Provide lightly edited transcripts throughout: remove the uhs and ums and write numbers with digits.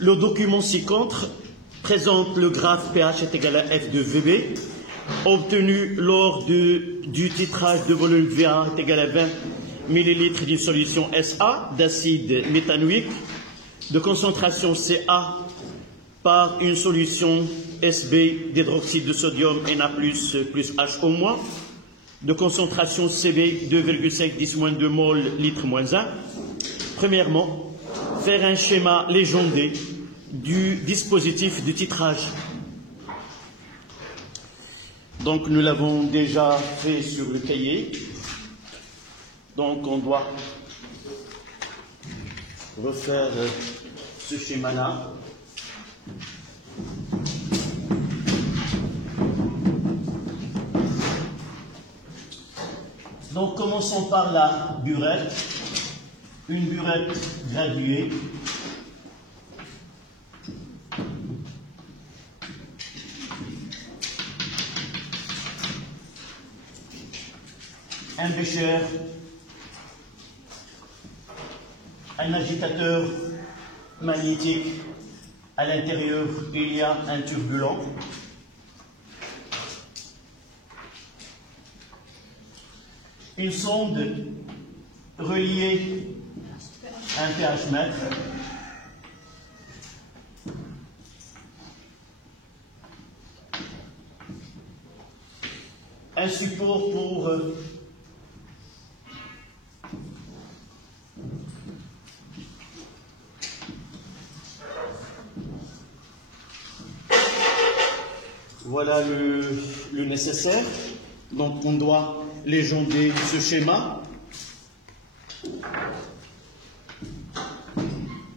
Le document ci-contre présente le graphe pH est égal à F de VB, obtenu lors du titrage de volume VA est égal à 20 ml d'une solution SA d'acide méthanoïque, de concentration CA par une solution SB d'hydroxyde de sodium Na plus HO-, de concentration CB 2,5 10-2 mol litre moins 1. Premièrement, faire un schéma légendé du dispositif de titrage. Donc nous l'avons déjà fait sur le cahier. Donc on doit refaire ce schéma-là. Donc commençons par la burette. Une burette graduée. Un bécher, un agitateur magnétique, à l'intérieur il y a un turbulent. Une sonde reliée à un pH mètre. Un support pour voilà le nécessaire. Donc on doit légender ce schéma.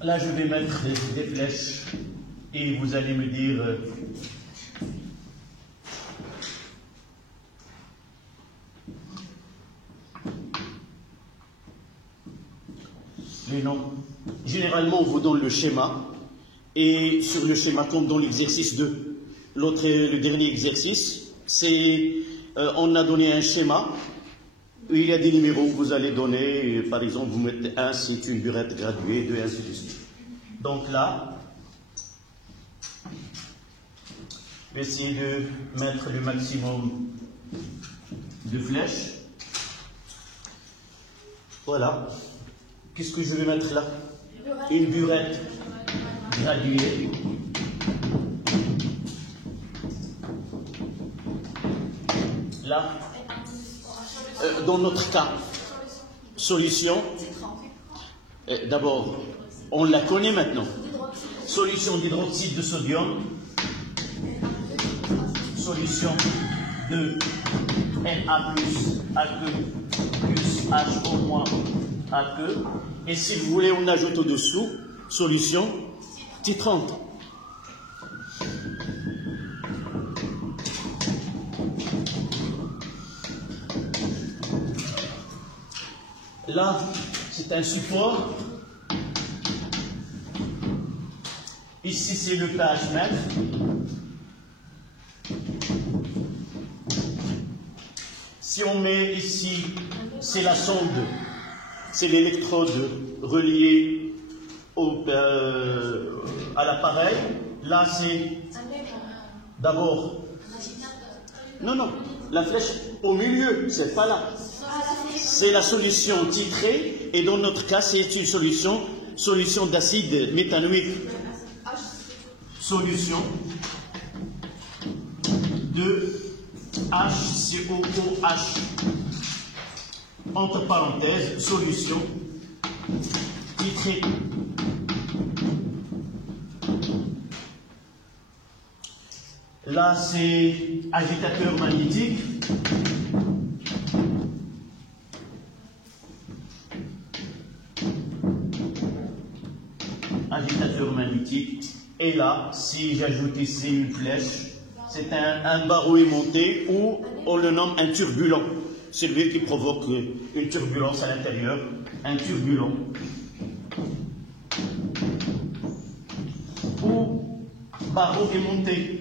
Là je vais mettre des flèches et vous allez me dire les noms. Généralement on vous donne le schéma et sur le schéma comme dans l'exercice 2. Le dernier exercice, c'est on a donné un schéma où il y a des numéros que vous allez donner. Par exemple, vous mettez 1, c'est une burette graduée, 2, ainsi de suite. Donc là, essayez de mettre le maximum de flèches. Voilà. Qu'est-ce que je vais mettre là? Une burette graduée. Là, dans notre cas, solution, d'abord, on la connaît maintenant. Solution d'hydroxyde de sodium, solution de Na plus Aq plus HO- Aq. Et si vous voulez, on ajoute au-dessous, solution titrante. Là, c'est un support. Ici, c'est le pH mètre. Si on met ici, c'est la sonde, c'est l'électrode reliée à l'appareil. Là, c'est d'abord... Non, la flèche au milieu, c'est pas là. C'est la solution titrée, et dans notre cas, c'est une solution d'acide méthanoïque. Solution de HCOOH. Entre parenthèses, solution titrée. Là, c'est agitateur magnétique. Agitateur magnétique. Et là, si j'ajoute ici une flèche, c'est un barreau aimanté ou on le nomme un turbulent. C'est lui qui provoque une turbulence à l'intérieur. Un turbulent. Ou barreau aimanté.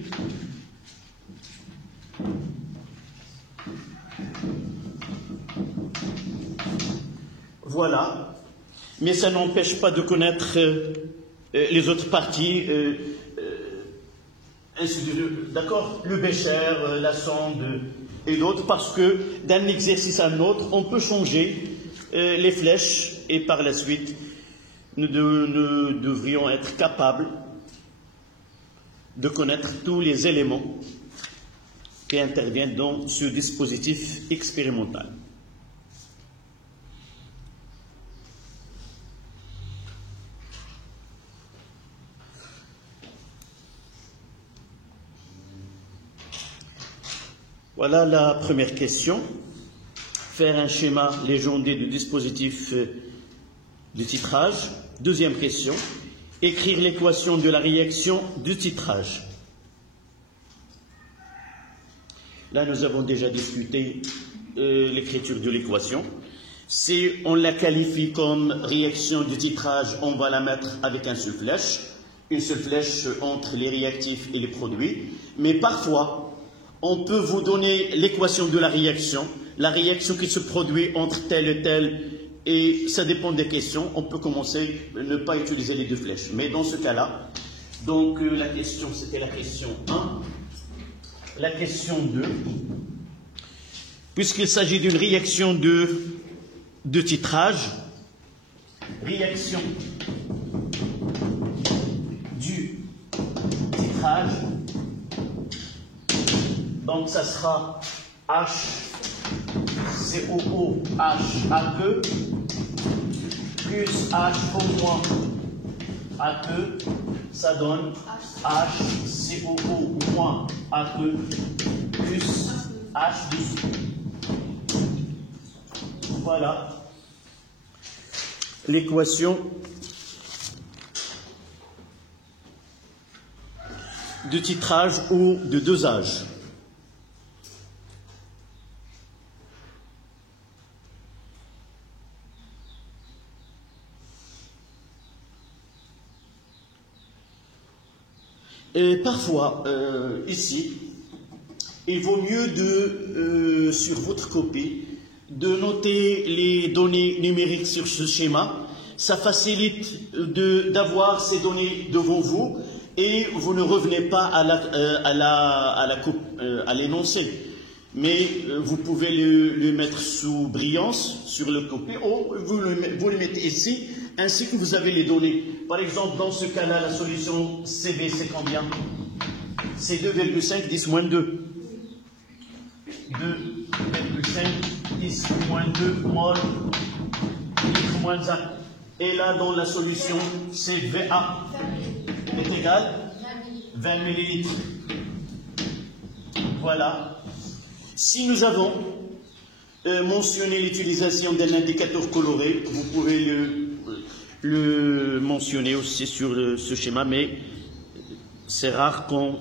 Voilà. Mais ça n'empêche pas de connaître les autres parties, d'accord, le bécher, la sonde et d'autres, parce que d'un exercice à un autre, on peut changer les flèches et par la suite, nous devrions être capables de connaître tous les éléments qui interviennent dans ce dispositif expérimental. Voilà la première question. Faire un schéma légendé du dispositif de titrage. Deuxième question. Écrire l'équation de la réaction du titrage. Là, nous avons déjà discuté l'écriture de l'équation. Si on la qualifie comme réaction du titrage, on va la mettre avec une seule flèche entre les réactifs et les produits. Mais parfois, on peut vous donner l'équation de la réaction qui se produit entre tel et tel, et ça dépend des questions. On peut commencer à ne pas utiliser les deux flèches. Mais dans ce cas-là, donc la question, c'était la question 1. La question 2, puisqu'il s'agit d'une réaction de titrage, réaction du titrage, donc ça sera HCOO HAE plus H au moins AE, ça donne HCOO moins AE plus H12. Voilà l'équation de titrage ou de dosage. Et parfois, ici, il vaut mieux sur votre copie, de noter les données numériques sur ce schéma. Ça facilite d'avoir ces données devant vous et vous ne revenez pas à l'énoncé. Mais vous pouvez le mettre sous brillance sur le copie ou vous le mettez ici, ainsi que vous avez les données. Par exemple, dans ce cas-là, la solution CB, c'est combien? C'est 2,5, 10 moins 2. 2,5, 10 moins 2, mol, litre moins 1. Et là, dans la solution, c'est VA est égal 20 millilitres. Voilà. Si nous avons mentionné l'utilisation d'un indicateur coloré, vous pouvez le mentionner aussi sur ce schéma, mais c'est rare qu'on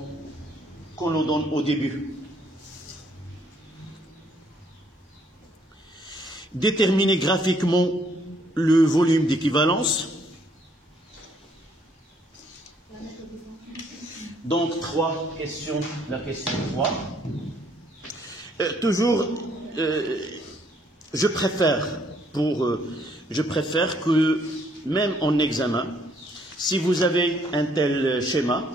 le donne au début. Déterminer graphiquement le volume d'équivalence. Donc, 3 questions, la question 3. Toujours, je préfère que, même en examen, si vous avez un tel schéma,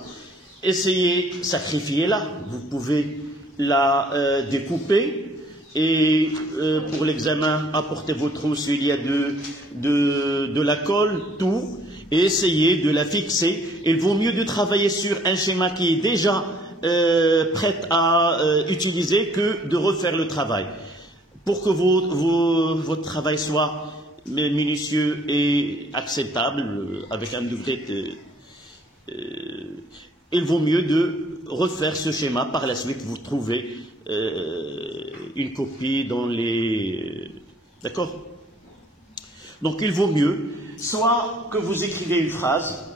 essayez, sacrifiez-la. Vous pouvez la découper et pour l'examen, apportez vos trousses, il y a de la colle, tout, et essayez de la fixer. Il vaut mieux de travailler sur un schéma qui est déjà prête à utiliser que de refaire le travail. Pour que votre travail soit minutieux et acceptable, avec un degré il vaut mieux de refaire ce schéma. Par la suite, vous trouvez une copie dans les... D'accord? Donc, il vaut mieux soit que vous écrivez une phrase,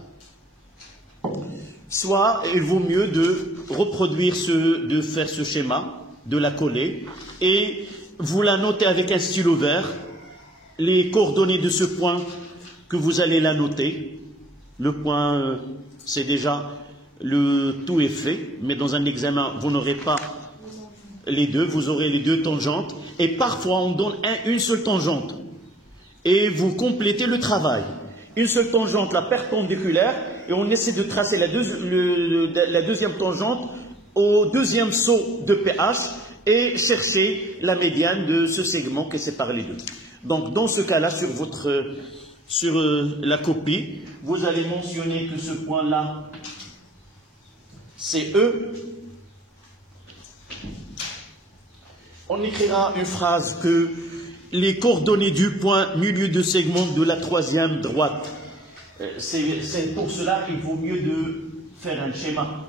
soit il vaut mieux de reproduire de faire ce schéma, de la coller, et vous la notez avec un stylo vert, les coordonnées de ce point que vous allez la noter. Le point, c'est déjà, tout est fait, mais dans un examen, vous n'aurez pas les deux, vous aurez les deux tangentes, et parfois on donne une seule tangente, et vous complétez le travail. Une seule tangente, la perpendiculaire, et on essaie de tracer la deuxième tangente au deuxième saut de pH et chercher la médiane de ce segment qui sépare les deux. Donc, dans ce cas-là, sur la copie, vous allez mentionner que ce point-là, c'est E. On écrira une phrase que les coordonnées du point milieu de segment de la troisième droite. C'est pour cela qu'il vaut mieux de faire un schéma.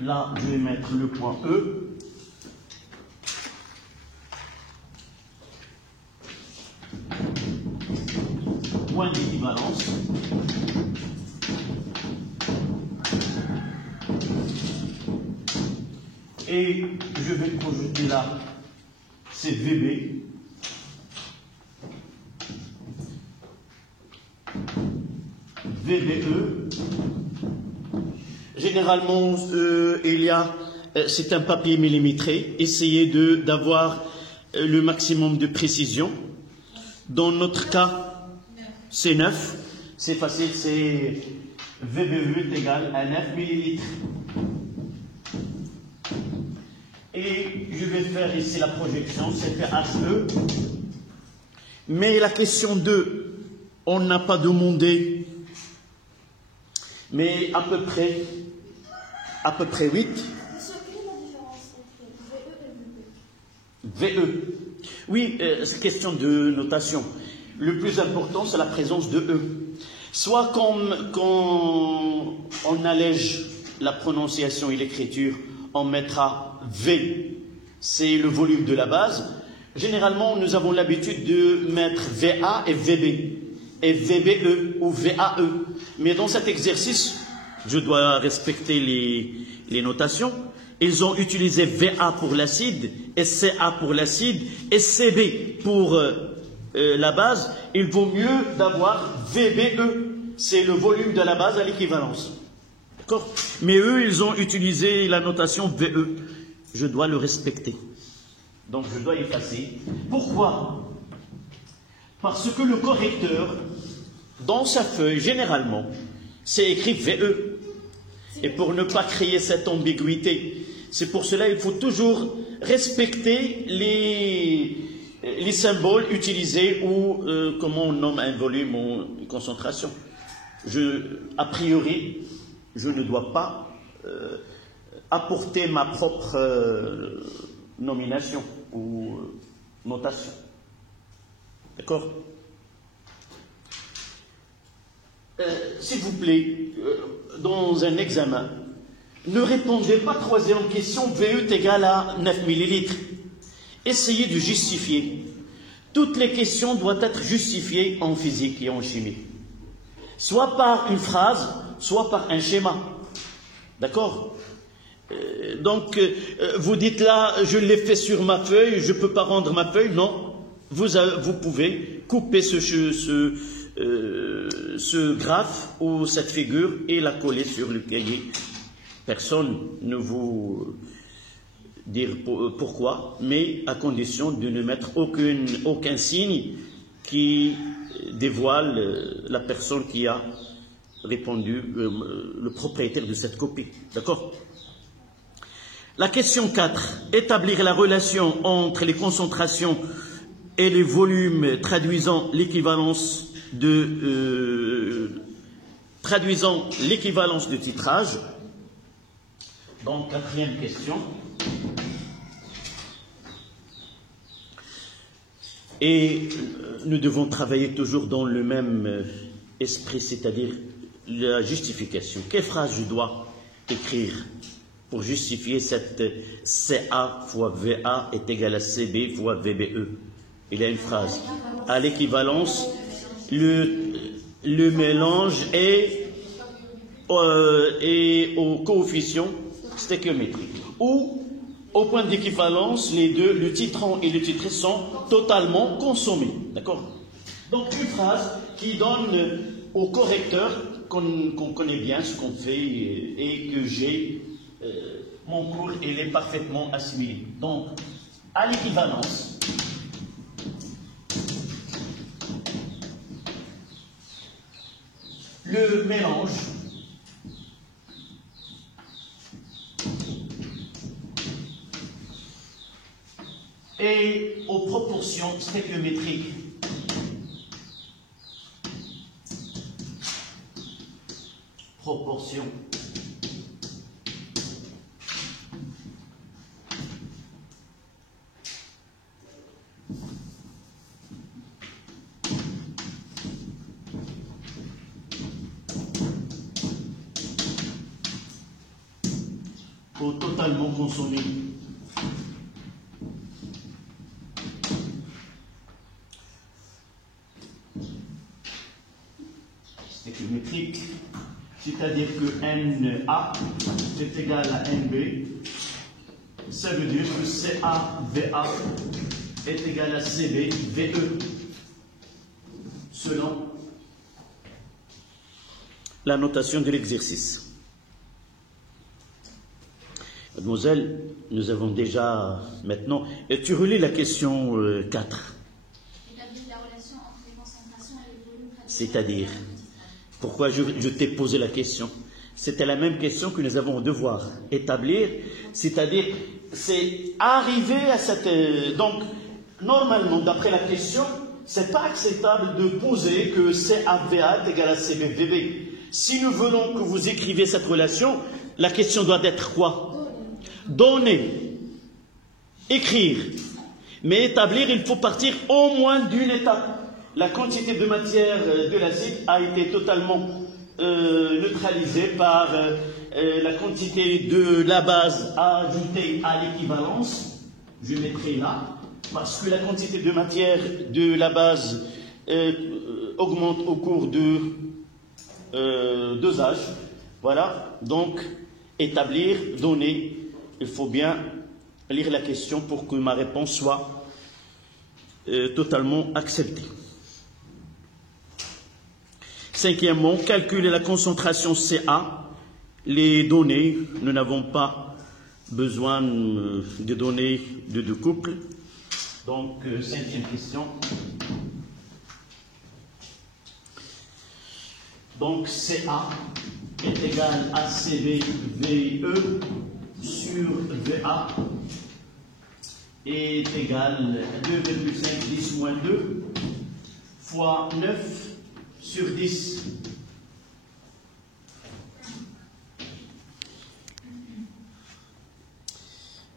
Là, je vais mettre le point E. Point d'équivalence. Et je vais projeter là, c'est VB. VBE. Généralement, c'est un papier millimétré. Essayez d'avoir le maximum de précision. Dans notre cas, c'est 9. C'est facile, c'est VBE est égal à 9 millilitres. Et je vais faire ici la projection, c'est PHE. Mais la question 2, on n'a pas demandé, mais à peu près 8. Quelle est la différence entre VE et VB? VE. Oui, c'est question de notation. Le plus important, c'est la présence de E. Soit quand on allège la prononciation et l'écriture, on mettra V, c'est le volume de la base. Généralement, nous avons l'habitude de mettre VA et VB, et VBE ou VAE. Mais dans cet exercice, je dois respecter les notations. Ils ont utilisé VA pour l'acide, SCA pour l'acide, SCB pour la base. Il vaut mieux d'avoir VBE, c'est le volume de la base à l'équivalence. D'accord? Mais eux, ils ont utilisé la notation VE. Je dois le respecter. Donc je dois effacer. Pourquoi? Parce que le correcteur, dans sa feuille, généralement, c'est écrit VE. Et pour ne pas créer cette ambiguïté, c'est pour cela qu'il faut toujours respecter les symboles utilisés ou comment on nomme un volume ou une concentration. A priori, je ne dois pas apporter ma propre nomination ou notation. D'accord? S'il vous plaît, dans un examen, ne répondez pas troisième question, VE est égal à 9 millilitres. Essayez de justifier. Toutes les questions doivent être justifiées en physique et en chimie. Soit par une phrase, soit par un schéma. D'accord? Donc, vous dites là, je l'ai fait sur ma feuille, je ne peux pas rendre ma feuille. Non, vous pouvez couper ce graphe ou cette figure et la coller sur le cahier. Personne ne vous dire pourquoi, mais à condition de ne mettre aucun signe qui dévoile la personne qui a répondu, le propriétaire de cette copie. D'accord? La question 4. Établir la relation entre les concentrations et les volumes traduisant l'équivalence de titrage. Donc, quatrième question. Et nous devons travailler toujours dans le même esprit, c'est-à-dire la justification. Quelle phrase je dois écrire pour justifier cette CA fois VA est égal à CB fois VBE? Il y a une phrase. À l'équivalence, le mélange est au coefficient stéchiométrique. Ou Au point d'équivalence, les deux, le titrant et le titré, sont totalement consommés. D'accord? Donc une phrase qui donne au correcteur qu'on connaît bien ce qu'on fait et que j'ai, mon cours, il est parfaitement assimilé. Donc, à l'équivalence, le mélange et aux proportions stéréométriques pour totalement consommer. Stéréométrique, c'est-à-dire que NA est égal à NB, ça veut dire que CAVA est égal à CBVE, selon la notation de l'exercice. Mademoiselle, nous avons déjà maintenant... Et tu relis la question 4. Établir la relation entre les concentrations et les volumes. C'est-à-dire, pourquoi je t'ai posé la question? C'était la même question que nous avons au devoir. Établir, c'est-à-dire, c'est arriver à cette... Donc, normalement, d'après la question, c'est pas acceptable de poser que CAVA est égal à CBVB. Si nous voulons que vous écrivez cette relation, la question doit être quoi? Donner, écrire, mais établir, il faut partir au moins d'une étape. La quantité de matière de l'acide a été totalement neutralisée par la quantité de la base ajoutée à l'équivalence. Je mettrai là, parce que la quantité de matière de la base augmente au cours de dosage. Voilà, donc établir, donner. Il faut bien lire la question pour que ma réponse soit totalement acceptée. Cinquièmement, calculer la concentration CA. Les données, nous n'avons pas besoin de données de deux couples. Donc, cinquième question. Donc, CA est égal à CBVE sur VA est égal à 2,5 10 moins 2 fois 9 sur 10.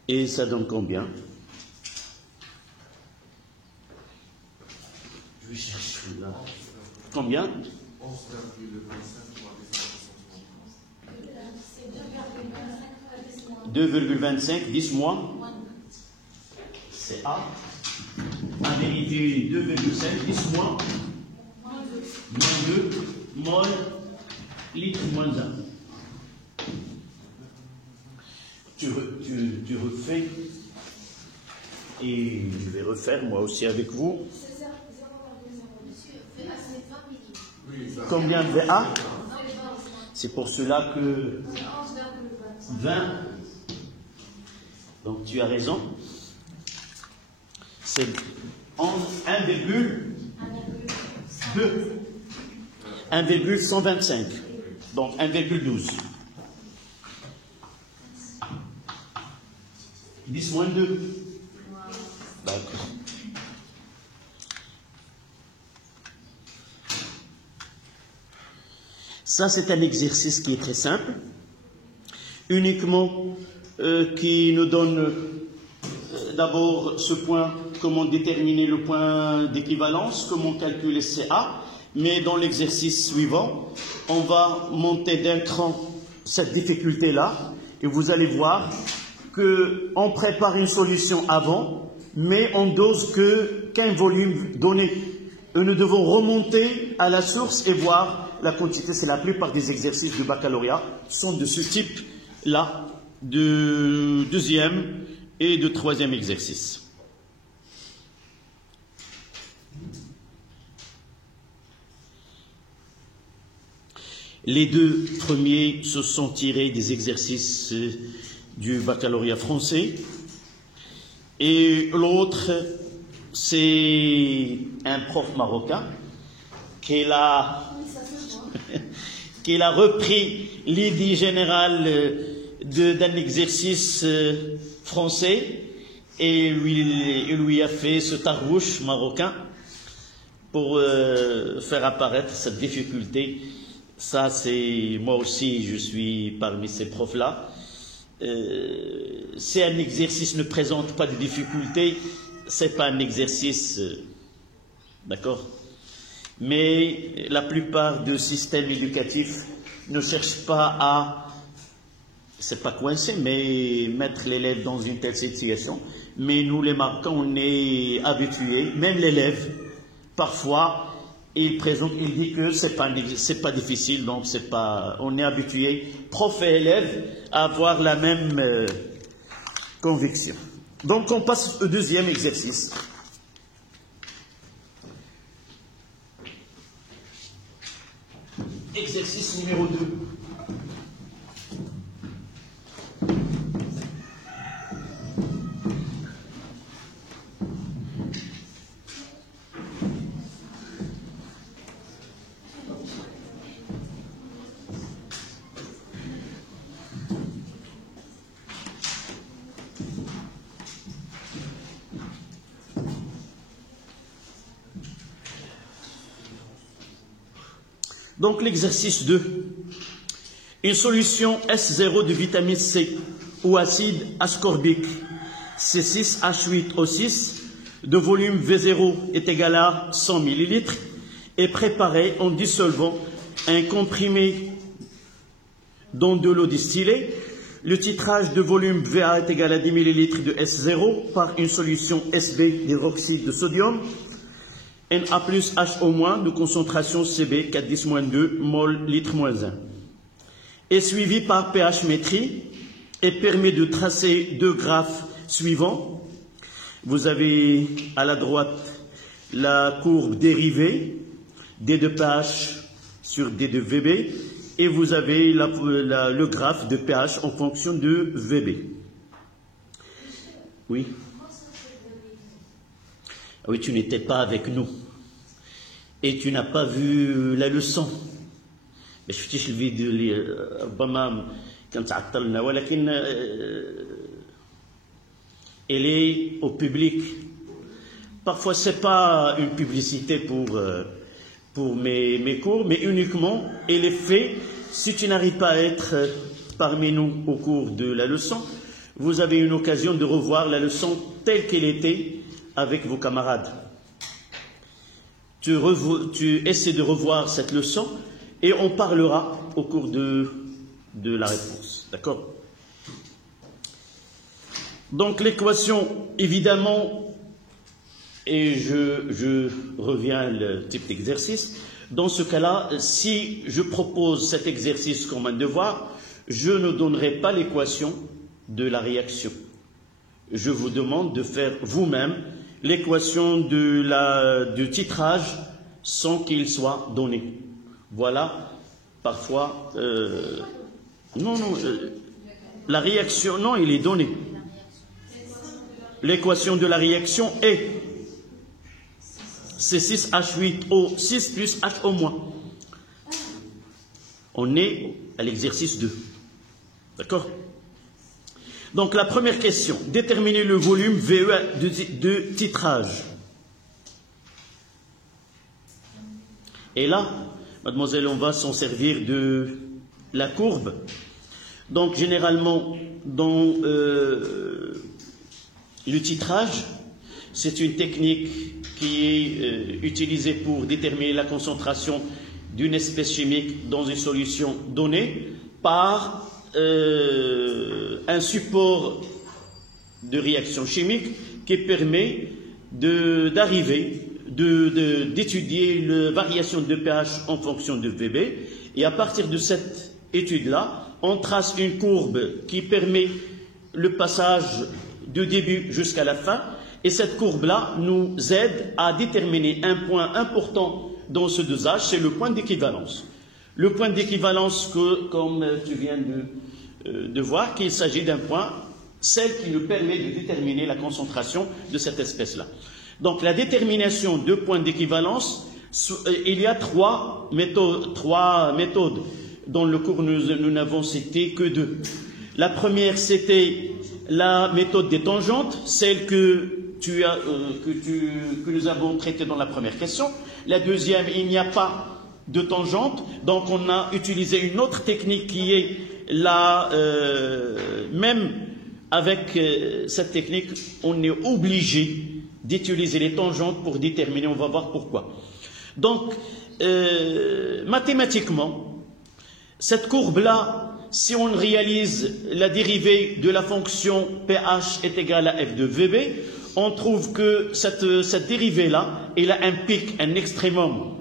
Et ça donne combien? Je vais chercher là. Combien? 2,25, 10 moins. C'est A. En vérité, 2,5, 10 moins. Moins 2, mol, litre moins 1. Tu refais. Et je vais refaire moi aussi avec vous. Combien de VA? C'est pour cela que 20. Donc tu as raison. C'est 1,2. 1,125. Donc 1,12. 10 moins 2. D'accord. Ça, c'est un exercice qui est très simple, uniquement qui nous donne d'abord ce point, comment déterminer le point d'équivalence, comment calculer CA, mais dans l'exercice suivant, on va monter d'un cran cette difficulté-là, et vous allez voir qu'on prépare une solution avant, mais on dose qu'un volume donné. Et nous devons remonter à la source et voir la quantité. C'est la plupart des exercices de baccalauréat sont de ce type-là, de deuxième et de troisième exercice. Les deux premiers se sont tirés des exercices du baccalauréat français et l'autre, c'est un prof marocain qui a repris l'idée générale d'un exercice français et lui a fait ce tarouche marocain pour faire apparaître cette difficulté. Ça, c'est moi aussi, je suis parmi ces profs-là. Si un exercice ne présente pas de difficulté, c'est pas un exercice, d'accord? Mais la plupart des systèmes éducatifs ne cherchent pas à, c'est pas coincer, mais mettre l'élève dans une telle situation. Mais nous, les Marocains, on est habitués, même l'élève, parfois, il dit que c'est pas difficile, donc c'est pas, on est habitué, prof et élève, à avoir la même conviction. Donc on passe au deuxième exercice. Exercice numéro 2. Donc l'exercice 2, une solution S0 de vitamine C ou acide ascorbique C6H8O6 de volume V0 est égal à 100 ml est préparée en dissolvant un comprimé dans de l'eau distillée. Le titrage de volume VA est égal à 10 ml de S0 par une solution SB d'hydroxyde de sodium Na plus HO- de concentration Cb 410-2 mol litre-1 est suivi par pH-métrie et permet de tracer deux graphes suivants. Vous avez à la droite la courbe dérivée D de pH sur D de Vb et vous avez le graphe de pH en fonction de Vb. Oui. Oui, tu n'étais pas avec nous. Et tu n'as pas vu la leçon. ما شفتيش الفيديو اللي ربما كان تعطلنا ولكن elle est au public. Parfois c'est pas une publicité pour mes cours, mais uniquement elle est faite si tu n'arrives pas à être parmi nous au cours de la leçon, vous avez une occasion de revoir la leçon telle qu'elle était avec vos camarades. Tu essaies de revoir cette leçon et on parlera au cours de la réponse. D'accord? Donc l'équation, évidemment, et je reviens au type d'exercice, dans ce cas-là, si je propose cet exercice comme un devoir, je ne donnerai pas l'équation de la réaction. Je vous demande de faire vous-même l'équation du titrage sans qu'il soit donné. Voilà, parfois... la réaction, non, il est donné. L'équation de la réaction est C6H8O6 plus HO-. On est à l'exercice 2. D'accord? Donc la première question, déterminer le volume VE de titrage. Et là, mademoiselle, on va s'en servir de la courbe. Donc généralement, dans le titrage, c'est une technique qui est utilisée pour déterminer la concentration d'une espèce chimique dans une solution donnée par un support de réaction chimique qui permet d'étudier la variation de pH en fonction de Vb. Et à partir de cette étude-là, on trace une courbe qui permet le passage du début jusqu'à la fin. Et cette courbe-là nous aide à déterminer un point important dans ce dosage, c'est le point d'équivalence. Le point d'équivalence que, comme tu viens de voir, qu'il s'agit d'un point, celle qui nous permet de déterminer la concentration de cette espèce-là. Donc la détermination de points d'équivalence, il y a trois méthodes. Dans le cours, nous n'avons cité que deux. La première, c'était la méthode des tangentes, celle que nous avons traitée dans la première question. La deuxième, il n'y a pas de tangente, donc on a utilisé une autre technique qui est la même avec cette technique, on est obligé d'utiliser les tangentes pour déterminer, on va voir pourquoi. Donc, mathématiquement, cette courbe-là, si on réalise la dérivée de la fonction pH est égale à f de Vb, on trouve que cette dérivée-là, elle a un pic, un extrémum.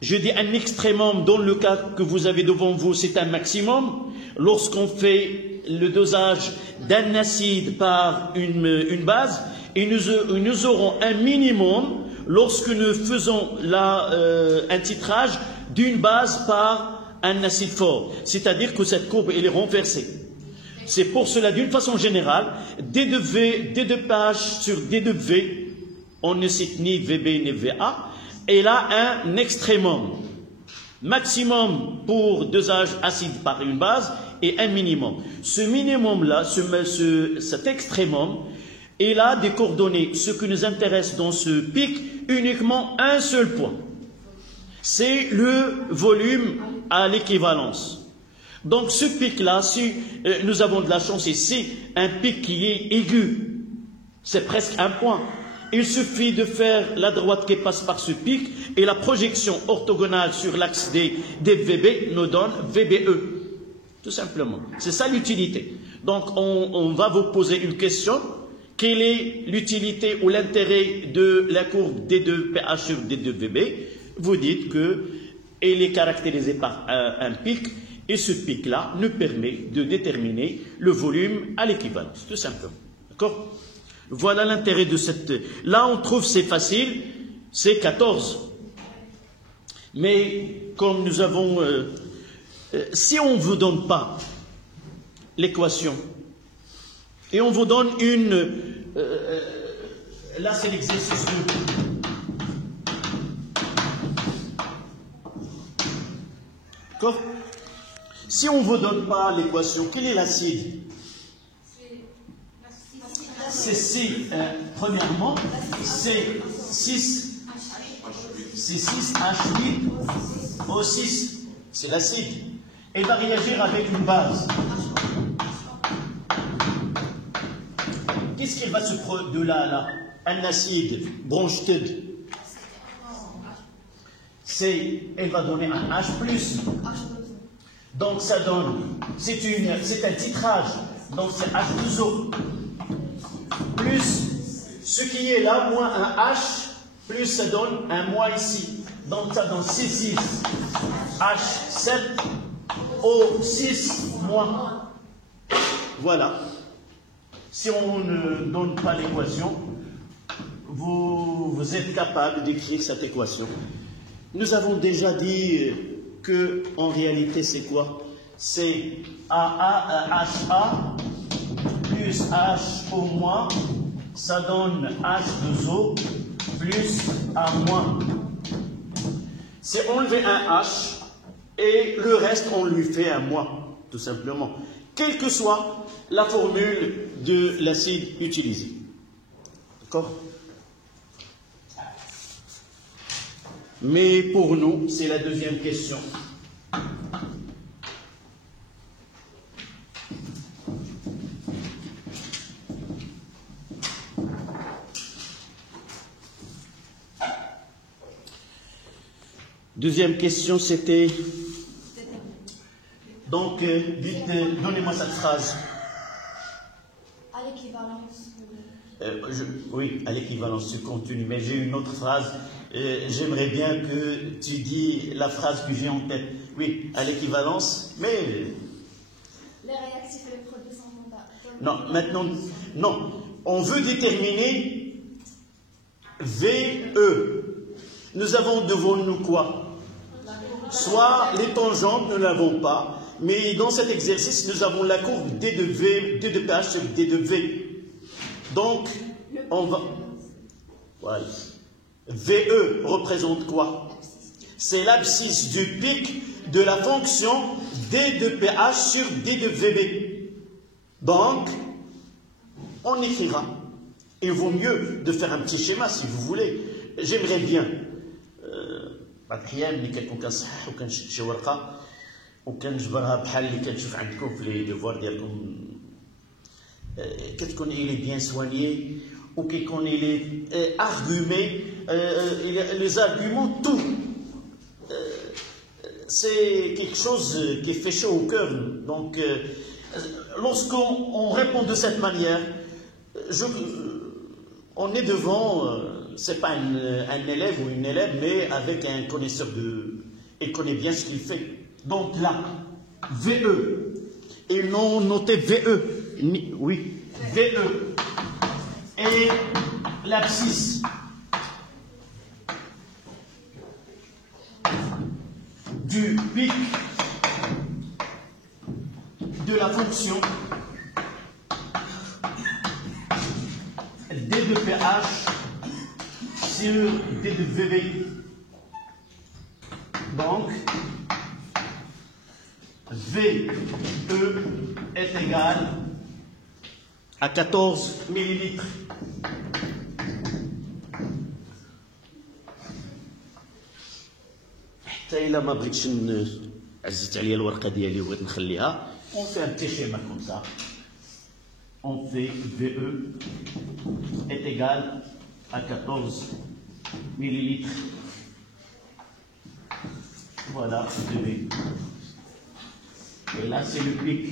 Je dis un extrémum, dans le cas que vous avez devant vous, c'est un maximum. Lorsqu'on fait le dosage d'un acide par une base, et nous aurons un minimum lorsque nous faisons un titrage d'une base par un acide fort. C'est-à-dire que cette courbe, elle est renversée. C'est pour cela, d'une façon générale, D de pH sur D de V, on ne cite ni VB ni VA, elle a un extrémum. Maximum pour dosage acide par une base et un minimum. Ce minimum-là, cet extrémum, il a des coordonnées. Ce qui nous intéresse dans ce pic, uniquement un seul point. C'est le volume à l'équivalence. Donc ce pic-là, si nous avons de la chance ici, un pic qui est aigu, c'est presque un point. Il suffit de faire la droite qui passe par ce pic et la projection orthogonale sur l'axe des VB nous donne VBE. Tout simplement. C'est ça l'utilité. Donc on va vous poser une question. Quelle est l'utilité ou l'intérêt de la courbe D2PH sur D2VB? Vous dites qu'elle est caractérisée par un pic et ce pic-là nous permet de déterminer le volume à l'équivalence. Tout simplement. D'accord? Voilà l'intérêt de cette... Là, on trouve, c'est facile, c'est 14. Mais comme nous avons... si on ne vous donne pas l'équation, et on vous donne une... là, c'est l'exercice 2. D'accord? Si on ne vous donne pas l'équation, quel est l'acide? C'est C, premièrement, c'est 6 H8O6, c'est l'acide. Elle va réagir avec une base. Qu'est-ce qu'il va se produire de là à là? Un acide branched. Elle va donner un H+. Donc ça donne, c'est un titrage, donc c'est H2O. Plus ce qui est là, moins un H, plus ça donne un moins ici. Donc ça donne C6, H7, O6, moins. Voilà. Si on ne donne pas l'équation, vous êtes capable d'écrire cette équation. Nous avons déjà dit que, en réalité, c'est quoi? C'est HA plus HO moins, ça donne H2O plus A moins. C'est enlever un H et le reste, on lui fait un moins, tout simplement. Quelle que soit la formule de l'acide utilisé. D'accord? Mais pour nous, c'est la deuxième question. Deuxième question, c'était... Donc, donnez-moi cette phrase. À l'équivalence. Oui, à l'équivalence, tu continues. Mais j'ai une autre phrase. J'aimerais bien que tu dis la phrase que j'ai en tête. Oui, à l'équivalence, mais... Les réactifs et les produits sont comptables. Non, maintenant, non. on veut déterminer VE. Nous avons devant nous quoi? Soit les tangentes, nous ne l'avons pas, mais dans cet exercice, nous avons la courbe D de V, D de PH sur D de V. Donc, on va... Voilà. VE représente quoi? C'est l'abscisse du pic de la fonction D de PH sur D de VB. Donc, on écrira. Il vaut mieux de faire un petit schéma si vous voulez. J'aimerais bien. بعد الأحيان اللي كنكون كنصحح وكنشد شي ورقة وكنجبرها بحال اللي كنشوف عندكم في لي ديفوار ديالكم كتكون إلي بيان سوانيي وكيكون إلي argumé les arguments tout c'est quelque chose qui fait chaud au cœur. Donc lorsqu'on répond de cette manière, on est devant c'est pas un élève ou une élève, mais avec un connaisseur et connaît bien ce qu'il fait. Donc là, VE, et non noté VE, oui, VE, et l'abscisse du pic de la fonction D de PH sur D de VB. Donc, VE est égal à 14 millilitres. حتى إلا ما بغيتش عززت عليا الورقة ديالي وبغيت نخليها. On fait un petit schéma comme ça. On fait VE est égal à 14 millilitres. Voilà, VE. Et là, c'est le pic.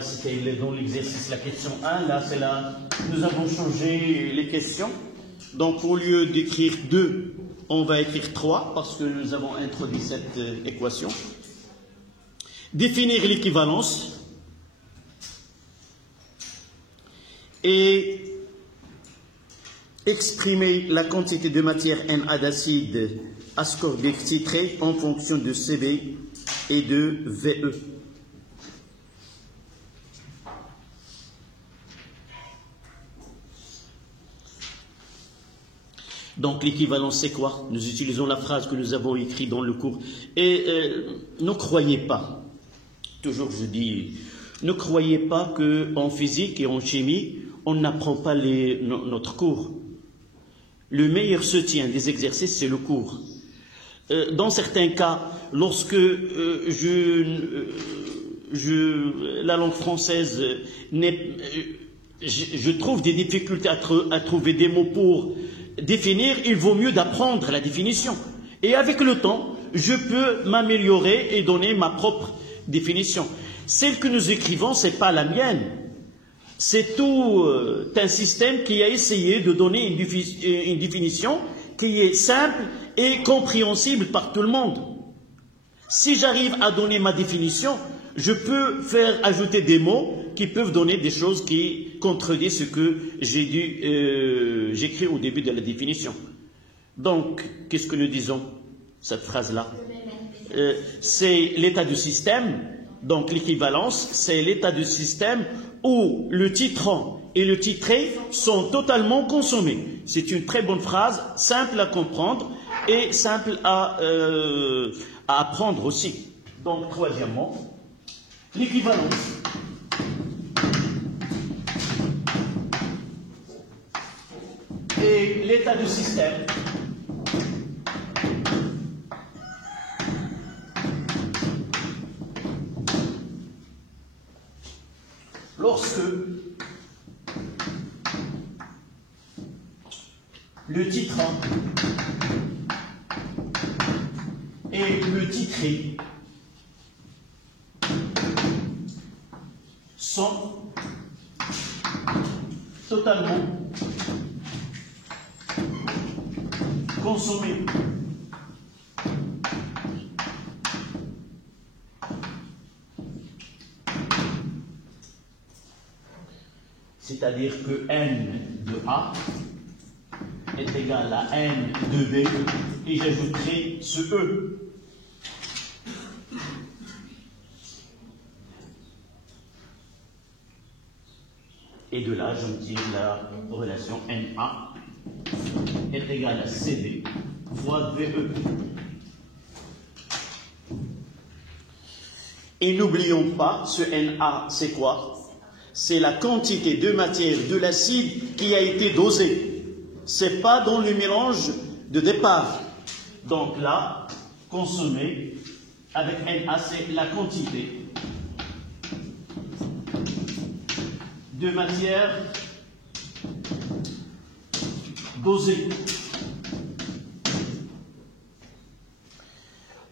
C'était dans l'exercice la question 1, là c'est là, nous avons changé les questions. Donc au lieu d'écrire 2, on va écrire 3 parce que nous avons introduit cette équation. Définir l'équivalence et exprimer la quantité de matière Na d'acide ascorbique titré en fonction de Cb et de Ve. Donc l'équivalence c'est quoi? Nous utilisons la phrase que nous avons écrite dans le cours. Et ne croyez pas, toujours je dis, ne croyez pas qu'en physique et en chimie, on n'apprend pas notre cours. Le meilleur soutien des exercices, c'est le cours. Dans certains cas, lorsque la langue française, je trouve des difficultés à trouver des mots pour définir, il vaut mieux d'apprendre la définition. Et avec le temps, je peux m'améliorer et donner ma propre définition. Celle que nous écrivons, ce n'est pas la mienne. C'est tout un système qui a essayé de donner une définition qui est simple et compréhensible par tout le monde. Si j'arrive à donner ma définition, je peux faire ajouter des mots qui peuvent donner des choses qui contredisent ce que j'écris au début de la définition. Donc, qu'est-ce que nous disons, cette phrase-là? C'est l'état du système, donc l'équivalence, c'est l'état du système où le titrant et le titré sont totalement consommés. C'est une très bonne phrase, simple à comprendre et simple à apprendre aussi. Donc, troisièmement, l'équivalence. Et l'état du système. Lorsque le titrant et le titré sont totalement consommés. C'est-à-dire que n de A est égal à n de B, et j'ajouterai ce E. Et de là, je tire la relation NA est égale à CD fois VE. Et n'oublions pas, ce Na, c'est quoi? C'est la quantité de matière de l'acide qui a été dosée. Ce n'est pas dans le mélange de départ. Donc là, consommer avec Na, c'est la quantité de matière dosée.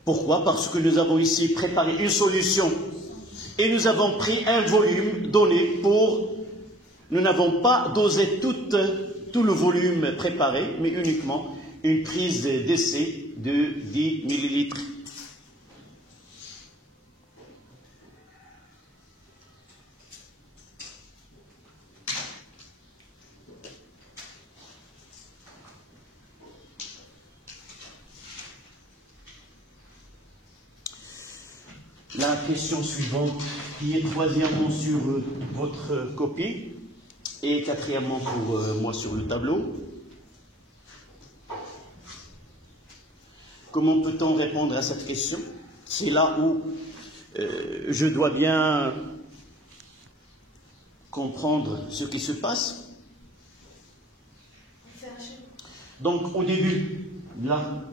Pourquoi? Parce que nous avons ici préparé une solution et nous avons pris un volume donné pour... Nous n'avons pas dosé tout le volume préparé, mais uniquement une prise d'essai de 10 millilitres. La question suivante, qui est troisièmement sur votre copie et quatrièmement pour moi sur le tableau. Comment peut-on répondre à cette question? C'est là où je dois bien comprendre ce qui se passe. Donc au début, là,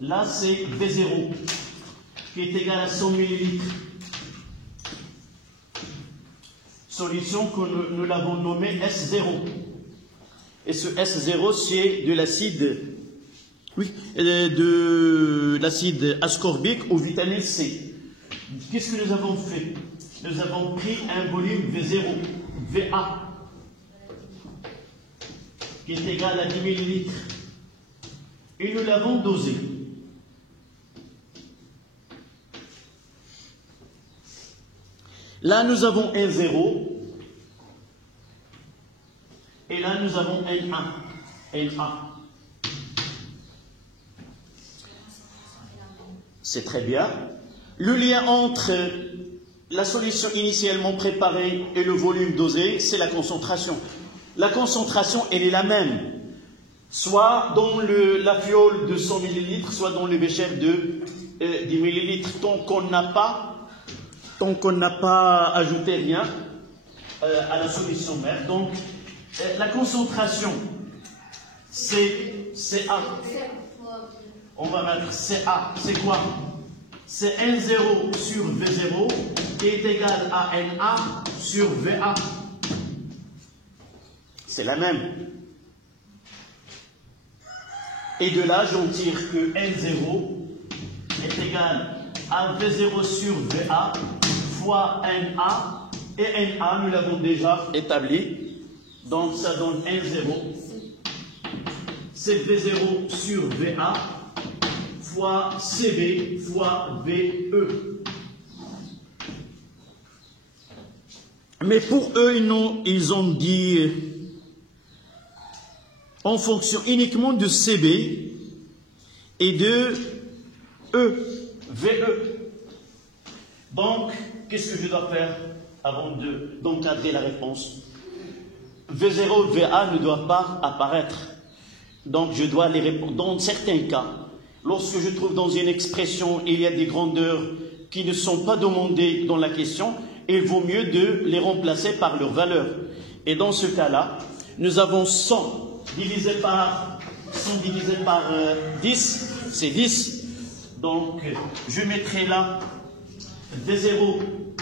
là, c'est V0 qui est égal à 100 millilitres. Solution que nous l'avons nommée S0. Et ce S0, c'est de l'acide, de l'acide ascorbique ou vitamine C. Qu'est-ce que nous avons fait? Nous avons pris un volume V0, VA, qui est égal à 10 millilitres. Et nous l'avons dosé. Là, nous avons un 0. Et là, nous avons un 1. Na. C'est très bien. Le lien entre la solution initialement préparée et le volume dosé, c'est la concentration. La concentration, elle est la même. Soit dans la fiole de 100 millilitres, soit dans le bécher de 10 millilitres, tant qu'on n'a pas ajouté rien à la solution mère. Donc, la concentration, c'est CA. On va mettre CA. C'est quoi? C'est N0 sur V0 qui est égal à Na sur VA. C'est la même. Et de là, j'en tire que N0 est égal à V0 sur VA fois Na, et Na, nous l'avons déjà établi, donc ça donne N0, c'est V0 sur VA fois CB fois VE. Mais pour eux, ils ont dit en fonction uniquement de CB et de E, VE. Donc, qu'est-ce que je dois faire avant d'encadrer la réponse? V0 et VA ne doivent pas apparaître. Donc, je dois les répondre. Dans certains cas, lorsque je trouve dans une expression, il y a des grandeurs qui ne sont pas demandées dans la question, il vaut mieux de les remplacer par leur valeur. Et dans ce cas-là, nous avons 100 divisé par 10, c'est 10. Donc, je mettrai là V0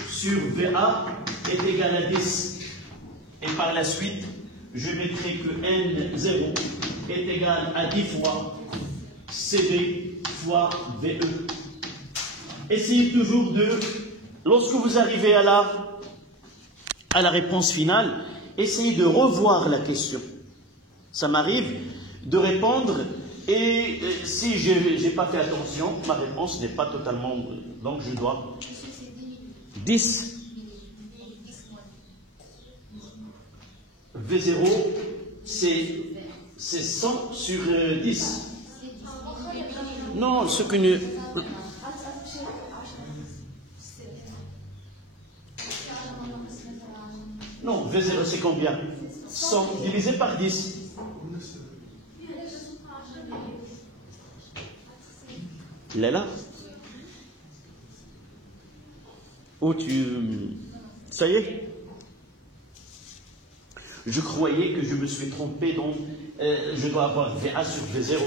sur VA est égal à 10. Et par la suite, je mettrai que N0 est égal à 10 fois CB fois VE. Essayez toujours de, lorsque vous arrivez à la réponse finale, essayez de revoir la question. Ça m'arrive de répondre et si je n'ai pas fait attention, ma réponse n'est pas totalement... Donc je dois... 10. V0, c'est 100 sur 10. Non, ce que nous... Non, V0 c'est combien? 100 divisé par 10. Il est là. Oh, ça y est. Je croyais que je me suis trompé, donc je dois avoir VA sur V0.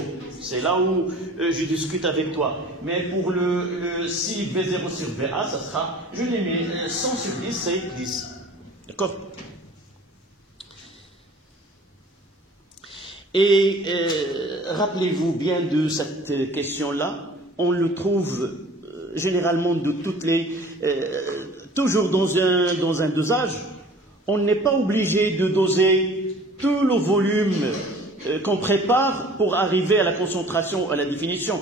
C'est là où je discute avec toi. Mais pour si V0 sur VA, ça sera, je l'ai mis 100 sur 10, c'est 10. D'accord? Et rappelez-vous bien de cette question-là. On le trouve généralement de toutes les... toujours dans un dosage. On n'est pas obligé de doser tout le volume qu'on prépare pour arriver à la concentration, à la définition.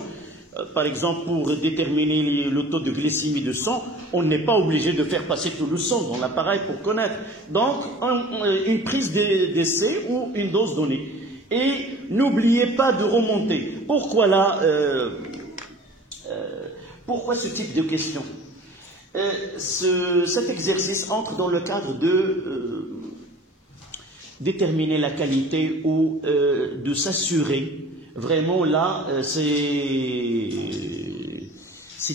Par exemple, pour déterminer le taux de glycémie de sang, on n'est pas obligé de faire passer tout le sang dans l'appareil pour connaître. Donc, une prise d'essai ou une dose donnée. Et n'oubliez pas de remonter. Pourquoi là pourquoi ce type de question? Cet exercice entre dans le cadre de déterminer la qualité ou de s'assurer. Vraiment là, c'est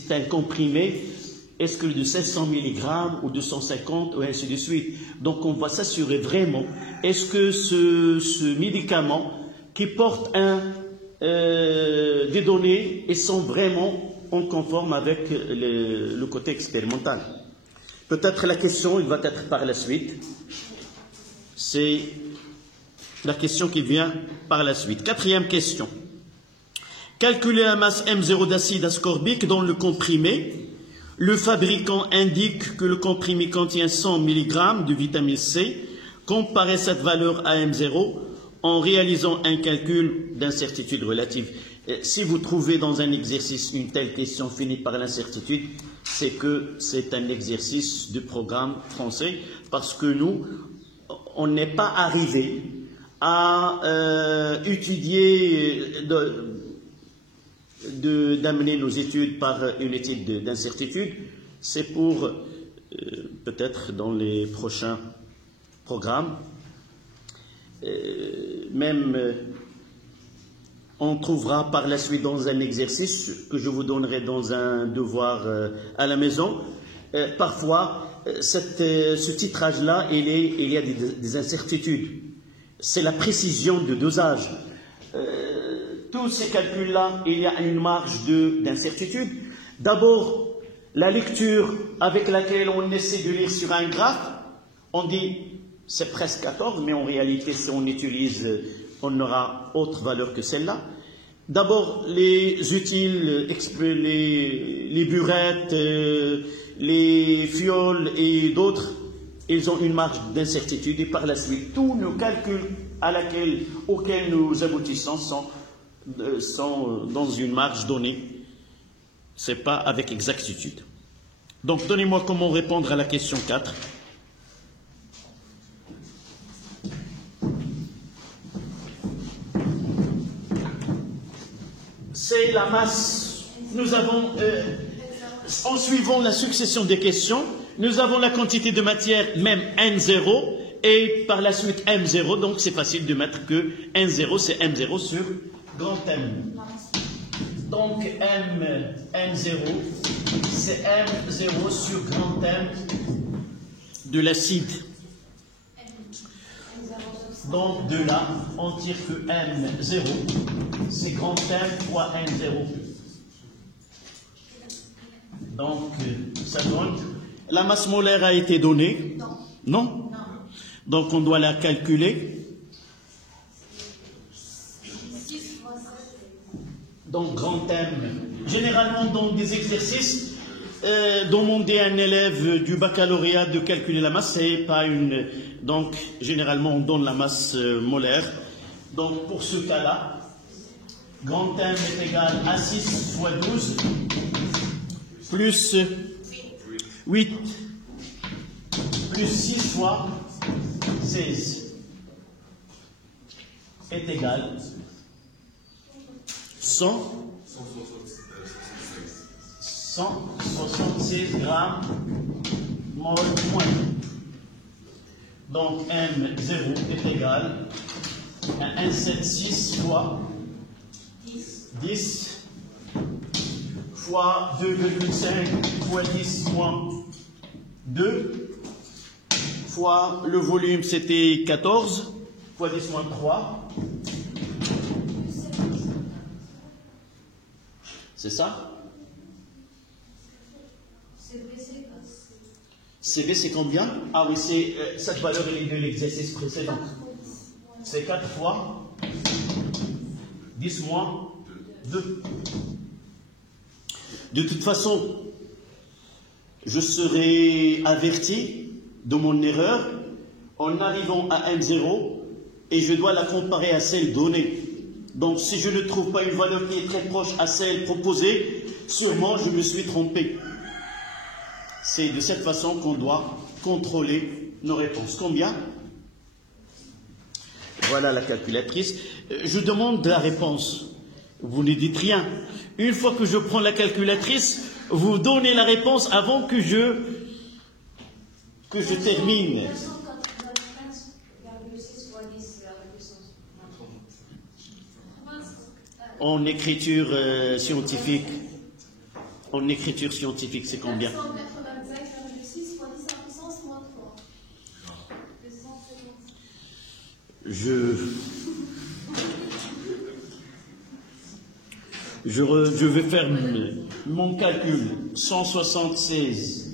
un comprimé. Est-ce que de 700 mg ou 250 ou ainsi de suite. Donc on va s'assurer vraiment. Est-ce que ce médicament qui porte des données et sont vraiment en conforme avec le côté expérimental. Peut-être la question, il va être par la suite. C'est la question qui vient par la suite. Quatrième question. Calculer la masse M0 d'acide ascorbique dans le comprimé. Le fabricant indique que le comprimé contient 100 mg de vitamine C. Comparez cette valeur à M0 en réalisant un calcul d'incertitude relative. Si vous trouvez dans un exercice une telle question finie par l'incertitude, c'est que c'est un exercice de programme français, parce que nous, on n'est pas arrivé à étudier, d'amener nos études par une étude d'incertitude. C'est pour, peut-être dans les prochains programmes, on trouvera par la suite dans un exercice que je vous donnerai dans un devoir à la maison. Parfois, ce titrage-là, il y a des incertitudes. C'est la précision de dosage. Tous ces calculs-là, il y a une marge d'incertitude. D'abord, la lecture avec laquelle on essaie de lire sur un graphe, on dit c'est presque 14, mais en réalité, si on utilise... on aura autre valeur que celle-là. D'abord, les utiles, les burettes, les fioles et d'autres, ils ont une marge d'incertitude. Et par la suite, tous nos calculs auxquels nous aboutissons sont dans une marge donnée. Ce n'est pas avec exactitude. Donc, donnez-moi comment répondre à la question 4. C'est la masse. Nous avons, en suivant la succession des questions, nous avons la quantité de matière, même N0, et par la suite M0, donc c'est facile de mettre que N0, c'est M0 sur grand M. Donc M0, c'est M0 sur grand M de l'acide. Donc de là, on tire que M0, c'est grand M fois N0. Donc ça donne... La masse molaire a été donnée? Non. Donc on doit la calculer. Donc, grand thème. Généralement, dans des exercices, demander à un élève du baccalauréat de calculer la masse, c'est pas une. Donc, généralement, on donne la masse molaire. Donc, pour ce cas-là, grand thème est égal à 6 fois 12 plus 8 plus 6 fois 16 est égal 176 grammes mol moins. Donc M0 est égal à 176 fois 10 fois 2,5 fois 10 moins 2 fois le volume c'était 14 fois 10 moins 3. C'est ça? CV c'est combien? Ah oui, c'est cette valeur est de l'exercice précédent. C'est 4 fois 10 moins 2. De toute façon, je serai averti de mon erreur en arrivant à M0 et je dois la comparer à celle donnée. Donc si je ne trouve pas une valeur qui est très proche à celle proposée, sûrement je me suis trompé. C'est de cette façon qu'on doit contrôler nos réponses. Combien? Voilà la calculatrice. Je demande la réponse. Vous ne dites rien. Une fois que je prends la calculatrice, vous donnez la réponse avant que je termine. En écriture scientifique. En écriture scientifique, c'est combien? 485,6 fois 10 à la puissance moins 3. Je vais faire mon calcul. 176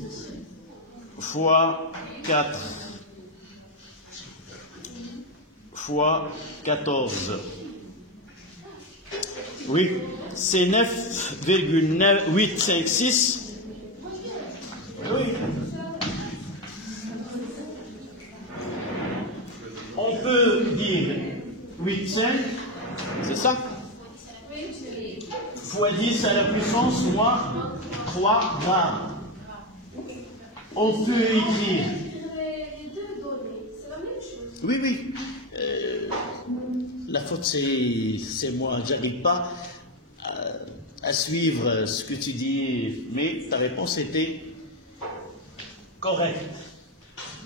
fois 4 fois 14. Oui, c'est 9,856. Oui. On peut dire 8,5, c'est ça? Fois 10 à la puissance moins 3 grammes. On peut écrire. Les deux données, c'est la même chose. Oui, oui. La faute, c'est moi. J'arrive pas à suivre ce que tu dis, mais ta réponse était correcte.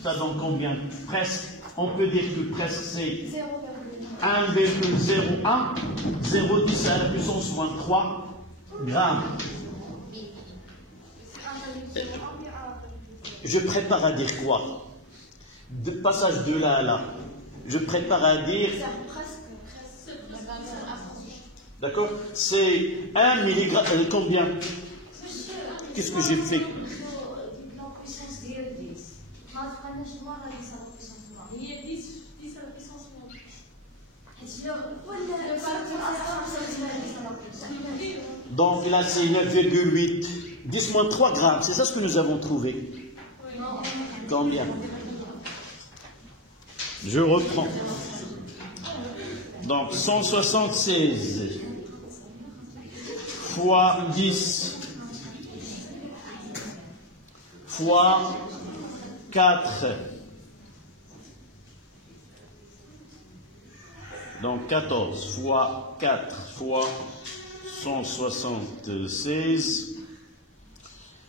Ça donne combien? Presque. On peut dire que presque c'est 1,01, 0,10 à la puissance moins 3 grammes. Je prépare à dire quoi? De passage de là à là. Je prépare à dire. D'accord? C'est 1 milligramme. Combien? Qu'est-ce que j'ai fait? Donc là, c'est 9,8. 10 moins 3 grammes. C'est ça ce que nous avons trouvé. Combien? Je reprends. Donc 176 fois 10 fois 4. Donc 14 fois 4 fois 176.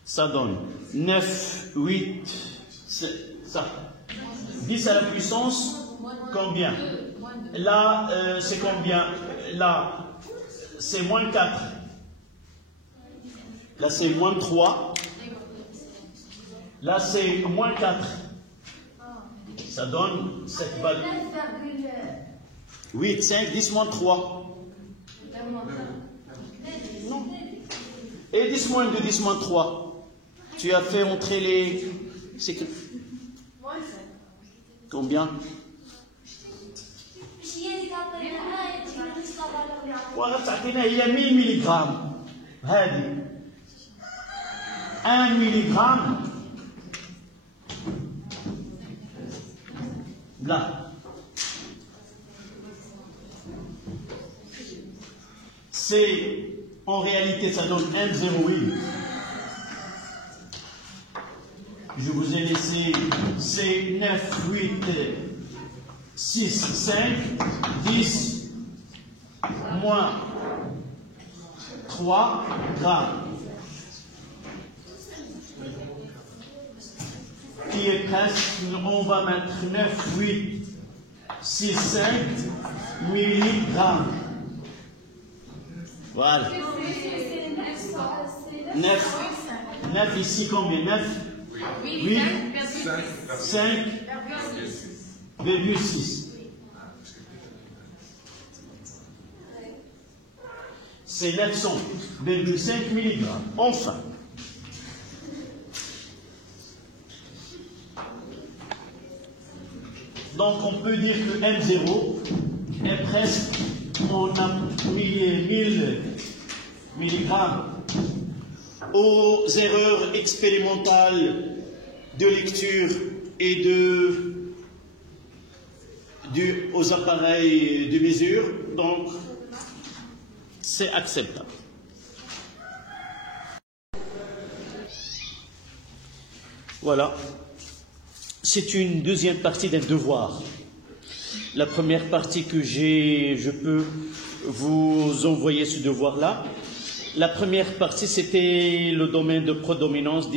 Ça donne 9, 8, ça. 10 à la puissance, combien? Là, c'est combien? Là, c'est moins 4. Là, c'est moins 3. Là, c'est moins 4. Ça donne cette valeur. 8, 5, 10 moins 3. Non. Et 10 moins 2, 10 moins 3. Tu as fait entrer les... C'est que... Combien? وغتعطينا هي 1000 ملغ. هذه 1 ملغ là. C'est, en réalité, ça donne 1,08. Je vous ai laissé, c'est 9, 8, 6, 5, 10, moins 3 grammes. Qui est presque, on va mettre 9, 8, 6, 5 milligrammes. Voilà. 9 ici combien? 9, 8, 5,6. C'est 900,5 mg. Enfin. Donc on peut dire que M0 est presque, on a mis 1000 mg aux erreurs expérimentales de lecture et aux appareils de mesure. Donc c'est acceptable. Voilà. C'est une deuxième partie d'un devoir. La première partie que je peux vous envoyer ce devoir-là. La première partie, c'était le domaine de prédominance,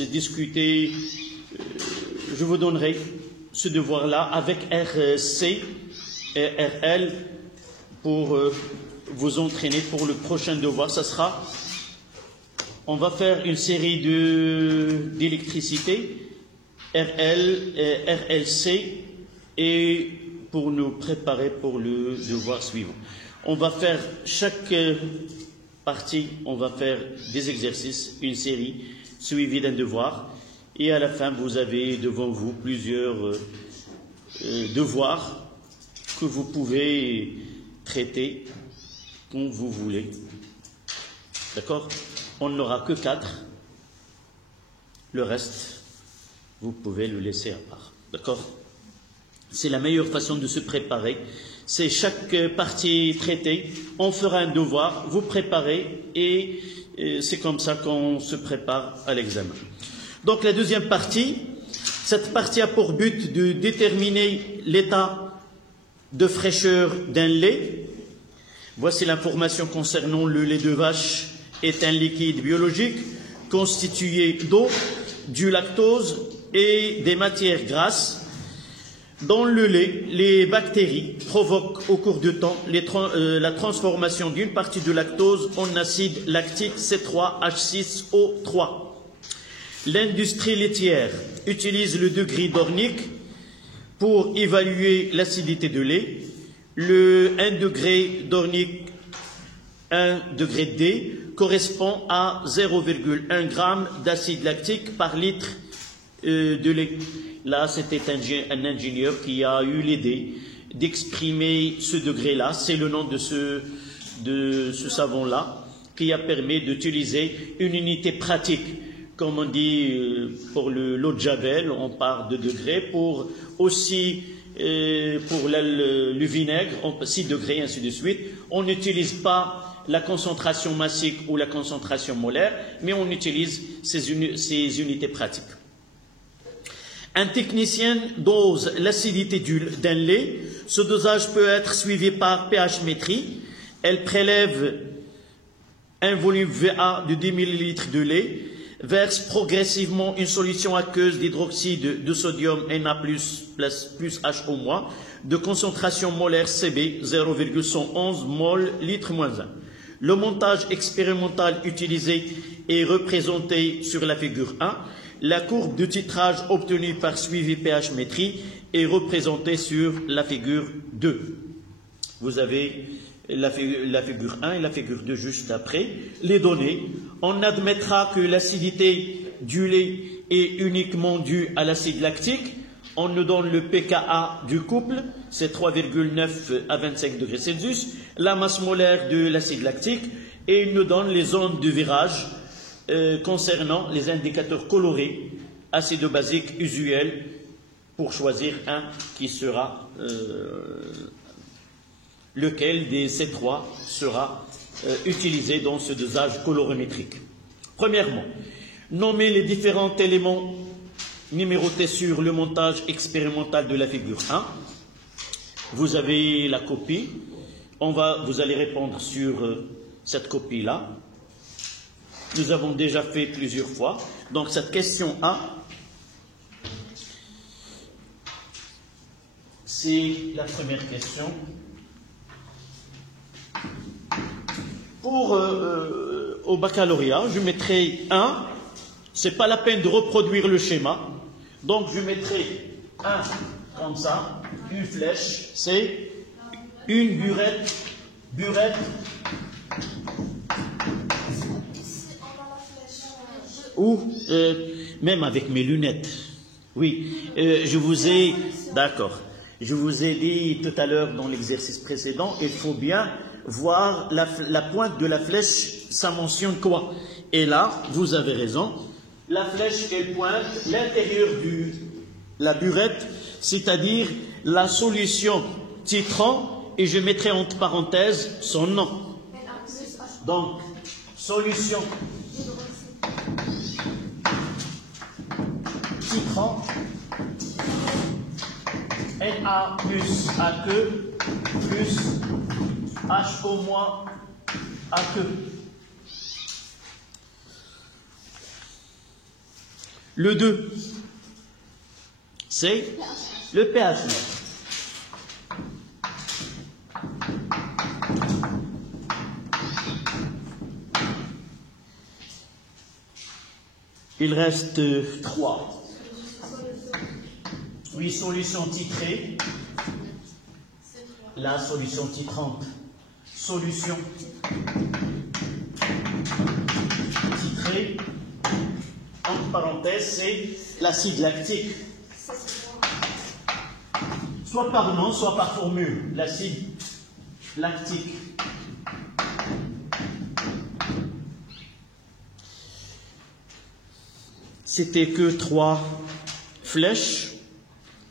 discuté. Je vous donnerai ce devoir-là avec RC et RL pour vous entraîner pour le prochain devoir. Ça sera, on va faire une série d'électricité. RL et RLC, et pour nous préparer pour le devoir suivant. On va faire chaque partie, on va faire des exercices, une série suivie d'un devoir, et à la fin vous avez devant vous plusieurs devoirs que vous pouvez traiter comme vous voulez. D'accord? On n'aura que 4, le reste vous pouvez le laisser à part. D'accord? C'est la meilleure façon de se préparer. C'est chaque partie traitée, on fera un devoir, vous préparez, et c'est comme ça qu'on se prépare à l'examen. Donc la deuxième partie, cette partie a pour but de déterminer l'état de fraîcheur d'un lait. Voici l'information concernant le lait de vache est un liquide biologique constitué d'eau, du lactose et des matières grasses. Dans le lait, les bactéries provoquent au cours du temps la transformation d'une partie du lactose en acide lactique C3H6O3. L'industrie laitière utilise le degré d'Ornick pour évaluer l'acidité de lait. Le 1 degré d'Ornick, 1 degré D, correspond à 0,1 g d'acide lactique par litre de lait. Là, c'était un ingénieur qui a eu l'idée d'exprimer ce degré-là. C'est le nom de ce savon-là qui a permis d'utiliser une unité pratique. Comme on dit pour l'eau de Javel, on part de degrés. Pour le vinaigre, 6 degrés, ainsi de suite. On n'utilise pas la concentration massique ou la concentration molaire, mais on utilise ces unités pratiques. Un technicien dose l'acidité d'un lait. Ce dosage peut être suivi par pH-métrie. Elle prélève un volume VA de 10 ml de lait, verse progressivement une solution aqueuse d'hydroxyde de sodium Na+, plus HO-, de concentration molaire Cb 0,111 mol litre -1. Le montage expérimental utilisé est représenté sur la figure 1. La courbe de titrage obtenue par suivi pH-métrie est représentée sur la figure 2. Vous avez la figure 1 et la figure 2 juste après. Les données, on admettra que l'acidité du lait est uniquement due à l'acide lactique. On nous donne le pKa du couple, c'est 3,9 à 25 degrés Celsius. la masse molaire de l'acide lactique et il nous donne les zones de virage concernant les indicateurs colorés acido-basiques usuels pour choisir un qui sera lequel des ces trois sera utilisé dans ce dosage colorimétrique. Premièrement, nommer les différents éléments numérotés sur le montage expérimental de la figure 1. Vous avez la copie. Vous allez répondre sur cette copie-là. Nous avons déjà fait plusieurs fois. Donc, cette question 1, c'est la première question. Au baccalauréat, je mettrai 1. Ce n'est pas la peine de reproduire le schéma. Donc, je mettrai 1 comme ça, une flèche, c'est une burette. Ou même avec mes lunettes. Oui, je vous ai dit tout à l'heure dans l'exercice précédent, il faut bien voir la pointe de la flèche, ça mentionne quoi? Et là, vous avez raison, la flèche, elle pointe l'intérieur de la burette, c'est-à-dire la solution titrant, et je mettrai entre parenthèses son nom. Donc, solution titrant, Na plus AQ plus HO moins AQ. Le 2, c'est le pH. Il reste 3. Oui, solution titrée. La solution titrante. Solution titrée. Entre parenthèses, c'est l'acide lactique. Soit par nom, soit par formule. L'acide lactique. C'était que 3 flèches.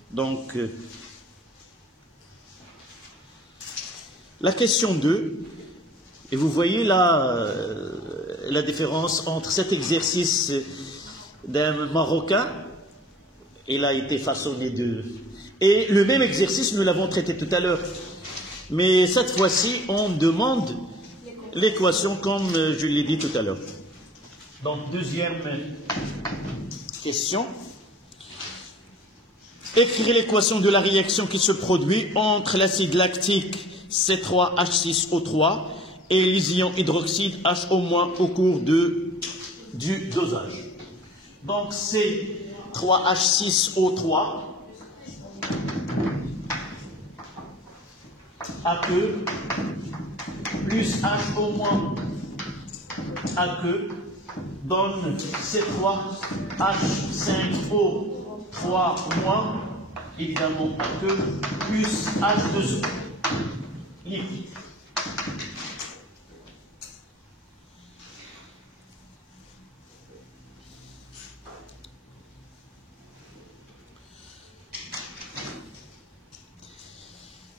Donc, la question 2, et vous voyez là la différence entre cet exercice d'un Marocain, il a été façonné et le même exercice, nous l'avons traité tout à l'heure. Mais cette fois-ci, on demande l'équation comme je l'ai dit tout à l'heure. Donc, deuxième question. Écrire l'équation de la réaction qui se produit entre l'acide lactique C3H6O3 et les ions hydroxyde HO- au cours du dosage. Donc, C3H6O3 AQ plus HO- AQ donne C3H5O3- évidemment AQ plus H2O liquide.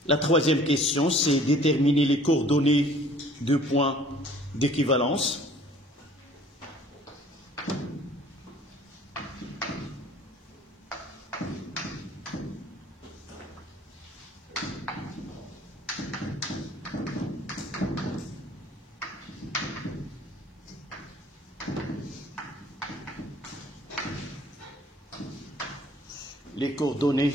La troisième question, c'est déterminer les coordonnées de points d'équivalence. Les coordonnées.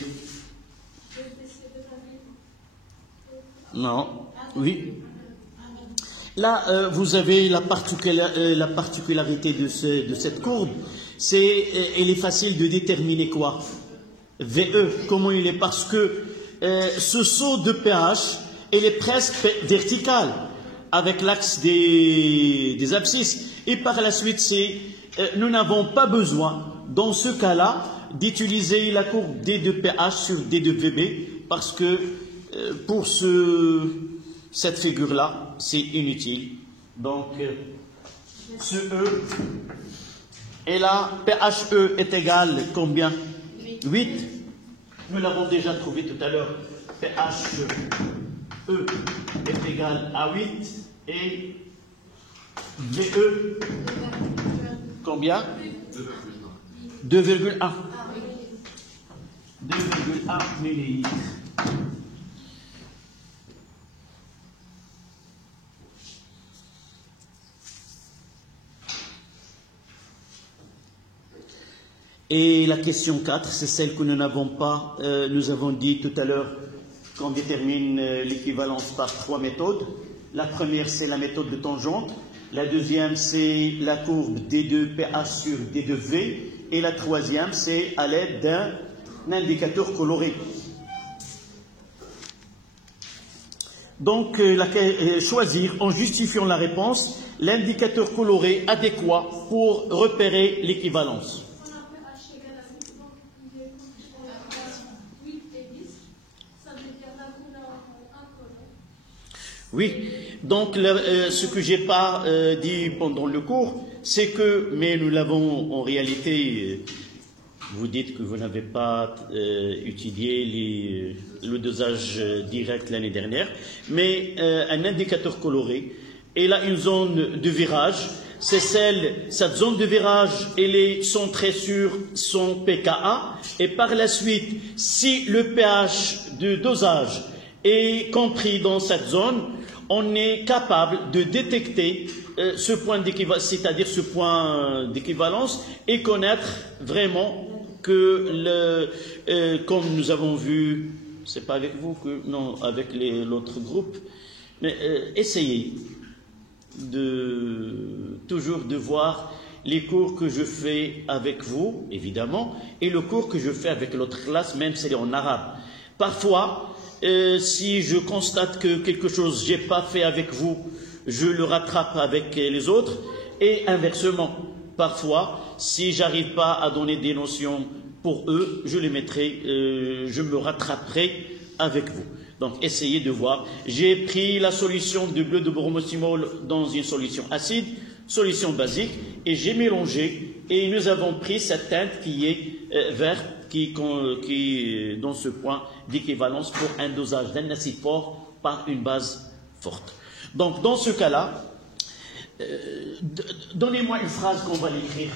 Non, oui. Là, vous avez la particularité de cette courbe, elle est facile de déterminer quoi? VE, comment il est? Parce que ce saut de pH, il est presque vertical, avec l'axe des abscisses. Et par la suite, nous n'avons pas besoin, dans ce cas-là, d'utiliser la courbe D de pH sur D de VB, parce que pour ce cette figure-là, c'est inutile. Donc, ce E, et là, PHE est égal combien? 8. Nous l'avons déjà trouvé tout à l'heure. PHE est égal à 8 et VE, combien? 2,1. 2,1 millilitres. Et la question 4, c'est celle que nous n'avons pas. Nous avons dit tout à l'heure qu'on détermine l'équivalence par 3 méthodes. La première, c'est la méthode de tangente. La deuxième, c'est la courbe D2PH sur D2V. Et la troisième, c'est à l'aide d'un indicateur coloré. Donc, choisir, en justifiant la réponse, l'indicateur coloré adéquat pour repérer l'équivalence. Oui, donc ce que je n'ai pas dit pendant le cours, c'est que, mais nous l'avons en réalité, vous dites que vous n'avez pas étudié le dosage direct l'année dernière, mais un indicateur coloré, et là une zone de virage, c'est cette zone de virage, elle est centrée sur son pKa, et par la suite, si le pH de dosage est compris dans cette zone, on est capable de détecter ce point d'équivalence, c'est-à-dire ce point d'équivalence, et connaître vraiment que, comme nous avons vu, c'est pas avec vous que, non, avec l'autre groupe, mais essayez toujours de voir les cours que je fais avec vous, évidemment, et le cours que je fais avec l'autre classe, même si c'est en arabe. Parfois, si je constate que quelque chose j'ai pas fait avec vous, je le rattrape avec les autres, et inversement. Parfois, si j'arrive pas à donner des notions pour eux, je les mettrai, je me rattraperai avec vous. Donc, essayez de voir. J'ai pris la solution du bleu de bromosimol dans une solution acide, solution basique, et j'ai mélangé, et nous avons pris cette teinte qui est verte, qui dans ce point d'équivalence pour un dosage d'un acide fort par une base forte. Donc, dans ce cas-là, donnez-moi une phrase qu'on va l'écrire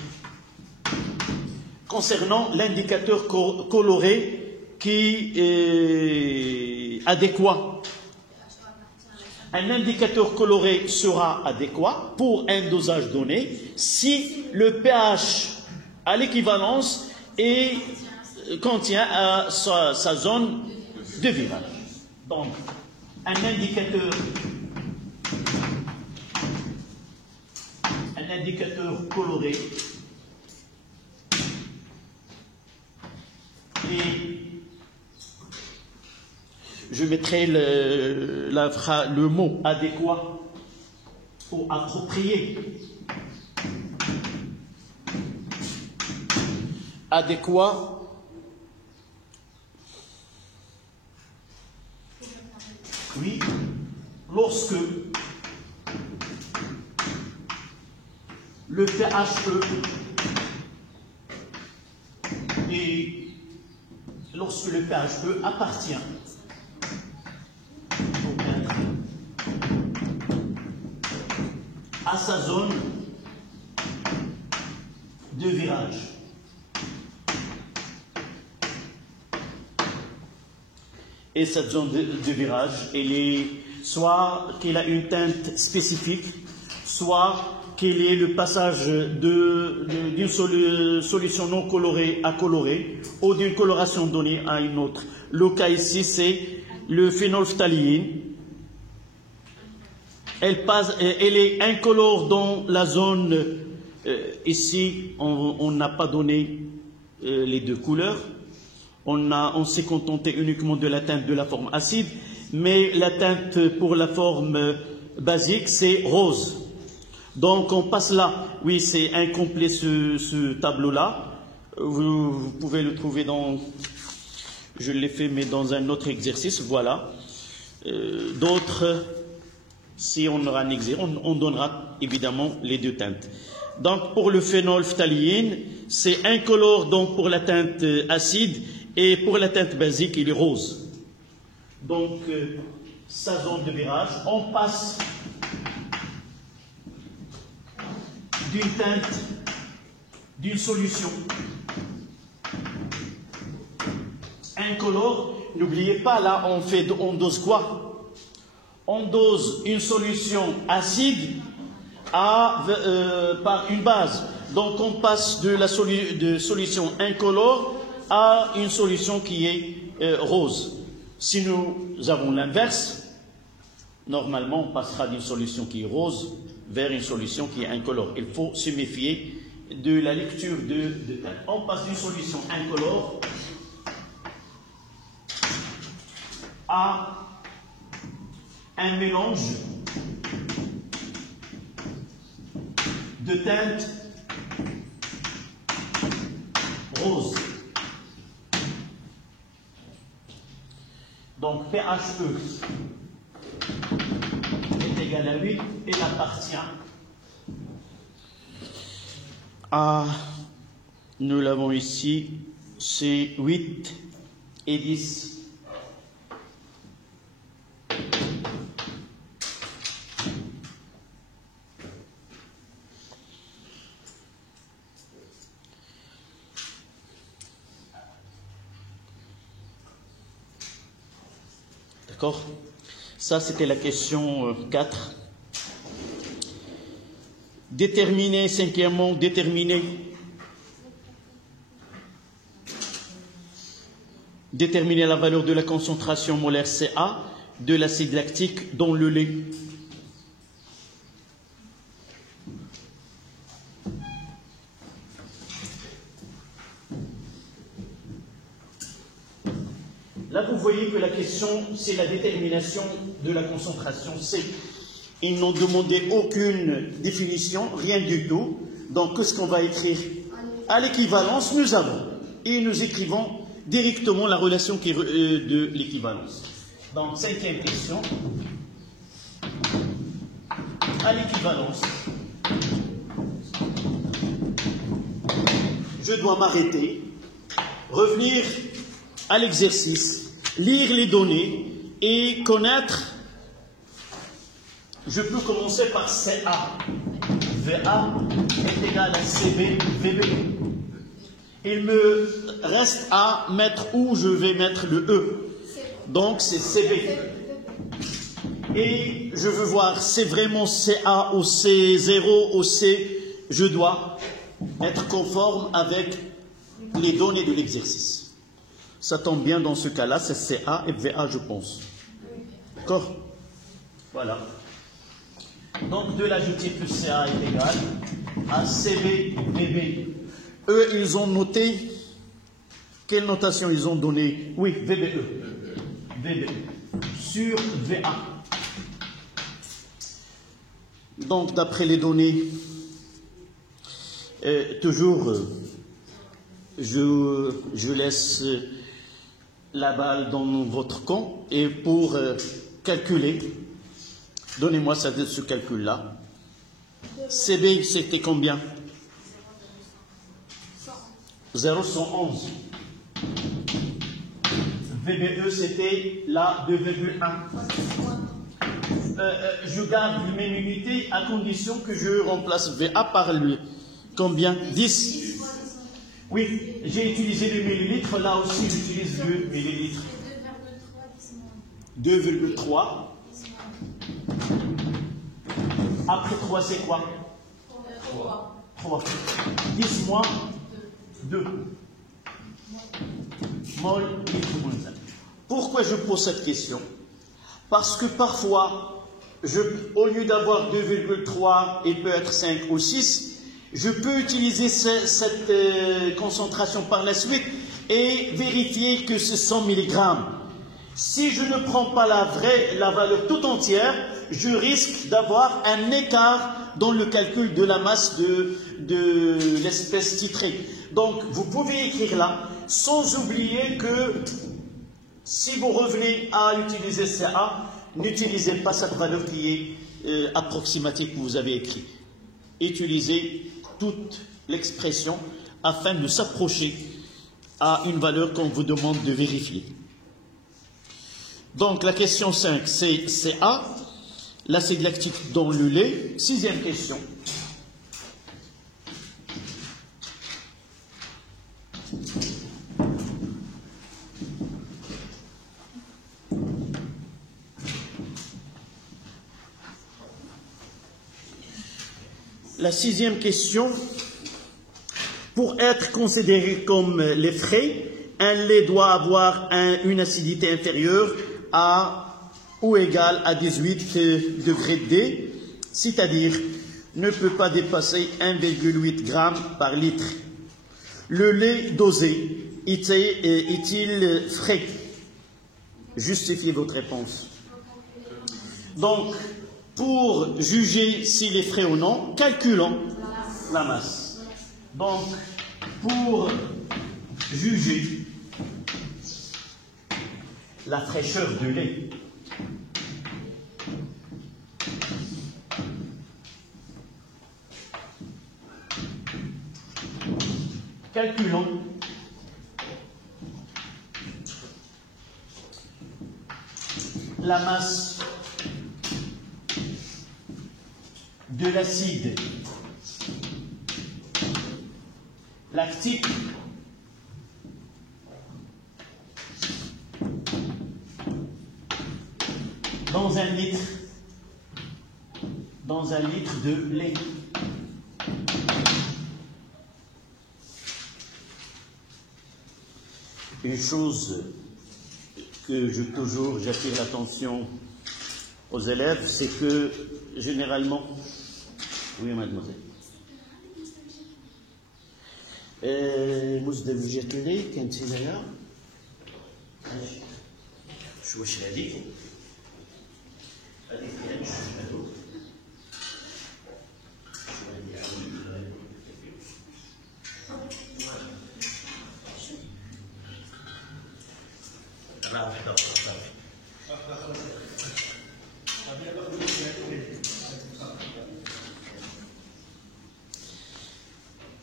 concernant l'indicateur coloré qui est adéquat. Un indicateur coloré sera adéquat pour un dosage donné si le pH à l'équivalence contient sa zone de virage. Donc, un indicateur coloré et je mettrai le mot adéquat ou approprié. Adéquat oui, lorsque le pHE et lorsque le pHE appartient à sa zone de virage. Et cette zone de virage, elle est soit qu'elle a une teinte spécifique, soit qu'elle est le passage d'une solution non colorée à colorée, ou d'une coloration donnée à une autre. Le cas ici, c'est le phénolphtaléine. Elle est incolore dans la zone, ici, on n'a pas donné les deux couleurs. On s'est contenté uniquement de la teinte de la forme acide, mais la teinte pour la forme basique, c'est rose. Donc on passe là. Oui, c'est incomplet ce tableau-là. Vous pouvez le trouver je l'ai fait, mais dans un autre exercice. Voilà. D'autres Si on aura un exemple, on donnera évidemment les deux teintes. Donc pour le phénolphtaléine, c'est incolore donc pour la teinte acide et pour la teinte basique, il est rose. Donc sa zone de virage, on passe d'une teinte, d'une solution incolore. N'oubliez pas, là on dose quoi? On dose une solution acide par une base. Donc on passe de solution incolore à une solution qui est rose. Si nous avons l'inverse, normalement on passera d'une solution qui est rose vers une solution qui est incolore. Il faut se méfier de la lecture de teinte. On passe d'une solution incolore à un mélange de teinte rose. Donc pHE est égal à 8 et appartient à, nous l'avons ici, c'est 8 et 10. D'accord? Ça, c'était la question 4. Déterminer, cinquièmement, déterminer la valeur de la concentration molaire Ca de l'acide lactique dans le lait. Là, vous voyez que la question, c'est la détermination de la concentration C. Ils n'ont demandé aucune définition, rien du tout. Donc, qu'est-ce qu'on va écrire? À l'équivalence, nous avons. Et nous écrivons directement la relation de l'équivalence. Donc, cinquième question. À l'équivalence, je dois m'arrêter, revenir à l'exercice, lire les données et connaître. Je peux commencer par CA. VA est égal à CB, VB. Il me reste à mettre où je vais mettre le E. Donc c'est CB. Et je veux voir, c'est vraiment CA ou C0 ou C. Je dois être conforme avec les données de l'exercice. Ça tombe bien dans ce cas-là, c'est CA et VA, je pense. D'accord? Voilà. Donc de l'adjectif que CA est égal à CB, VB. Eux, ils ont noté, quelle notation ils ont donné? Oui, VBE. VBE. Sur VA. Donc d'après les données, toujours, je laisse la balle dans votre camp et pour calculer, donnez-moi ce calcul-là. CB, c'était combien? 0,111. VBE, c'était la 2,1. Je garde les mêmes unités à condition que je remplace VA par le combien? 10. Oui, j'ai utilisé le millilitre, là aussi j'utilise le millilitre. 2,3. Après 3, c'est quoi? 3. 10 moins 2. Mol, litre moins 1. Pourquoi je pose cette question? Parce que parfois, au lieu d'avoir 2,3, il peut être 5 ou 6, je peux utiliser cette concentration par la suite et vérifier que c'est 100 mg. Si je ne prends pas la valeur tout entière, je risque d'avoir un écart dans le calcul de la masse de l'espèce titrée. Donc, vous pouvez écrire là, sans oublier que si vous revenez à utiliser CA, n'utilisez pas cette valeur qui est approximatif que vous avez écrit. Utilisez toute l'expression afin de s'approcher à une valeur qu'on vous demande de vérifier. Donc la question 5, c'est CA, l'acide lactique dans le lait. 6e question. La 6e question, pour être considéré comme lait frais, un lait doit avoir une acidité inférieure à ou égale à 18 degrés D, c'est-à-dire ne peut pas dépasser 1,8 g par litre. Le lait dosé est-il frais? Justifiez votre réponse. Donc, pour juger s'il est frais ou non, calculons la masse. Donc, pour juger la fraîcheur du lait, calculons la masse de l'acide lactique dans un litre de lait. Une chose que j'attire l'attention aux élèves, c'est que généralement, oui mademoiselle, مزدوجة اللي كانت هنايا واش هذيك فيها جوج هادو راه وحده صافي.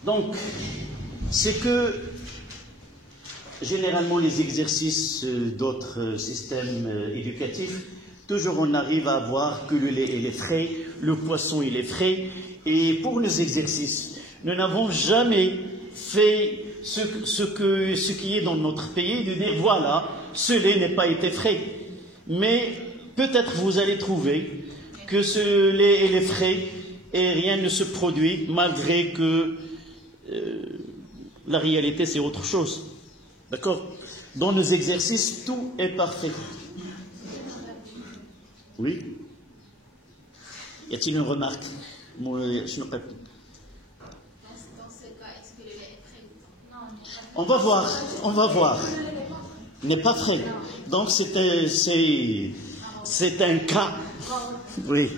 Donc, c'est que généralement les exercices d'autres systèmes éducatifs, toujours on arrive à voir que le lait il est frais, le poisson il est frais, et pour les exercices, nous n'avons jamais fait ce qui est dans notre pays, de dire voilà, ce lait n'a pas été frais. Mais peut-être vous allez trouver que ce lait il est frais et rien ne se produit malgré que la réalité, c'est autre chose. D'accord? Dans nos exercices, tout est parfait. Oui? Y a-t-il une remarque? Dans ce cas, est-ce que le lait est frais ou non? On va voir. N'est pas frais. Donc, c'est un cas. Oui.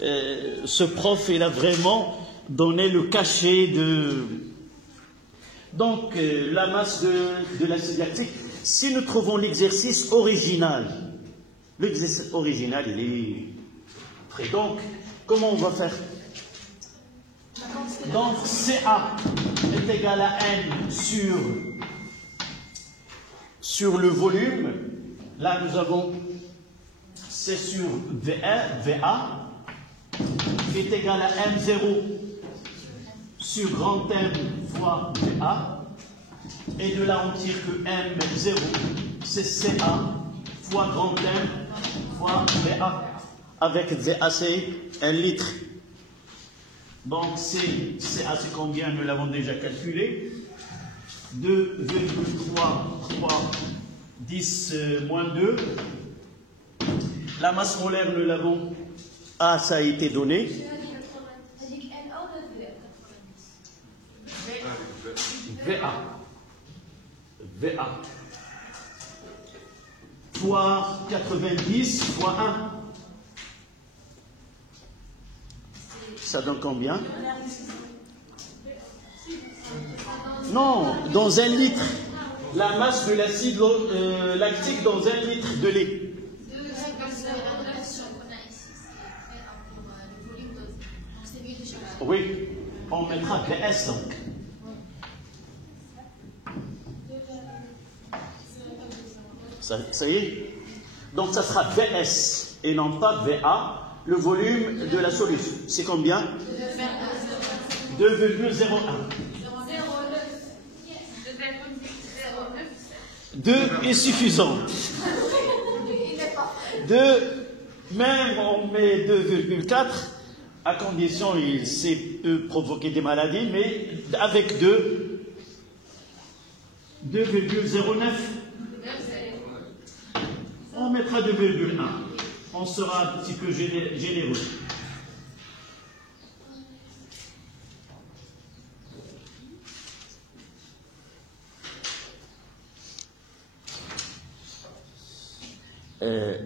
Ce prof, il a vraiment donné le cachet de... Donc, la masse de l'acide lactique, si nous trouvons l'exercice original, il est prêt. Donc, comment on va faire? Donc, CA est égal à N sur le volume. Là, nous avons C sur VA est égal à M0 sur grand M fois VA, et de là on tire que M0 c'est CA fois grand M fois VA, avec VA c'est 1 litre. Donc CA c'est combien? Nous l'avons déjà calculé, 2,3310 moins 2. La masse molaire nous l'avons, A ça a été donné. VA fois 90 fois 1. Ça donne combien? Non, dans 1 litre. La masse de l'acide lactique dans 1 litre de lait. Oui, on mettra VS donc. Ça y est? Donc ça sera VS et non pas VA, le volume de la solution. C'est combien? 2,01. 2 est suffisant. 2, même on met 2,4, à condition il peut provoquer des maladies, mais avec 2,09, on mettra 2,1. On sera un petit peu généreux.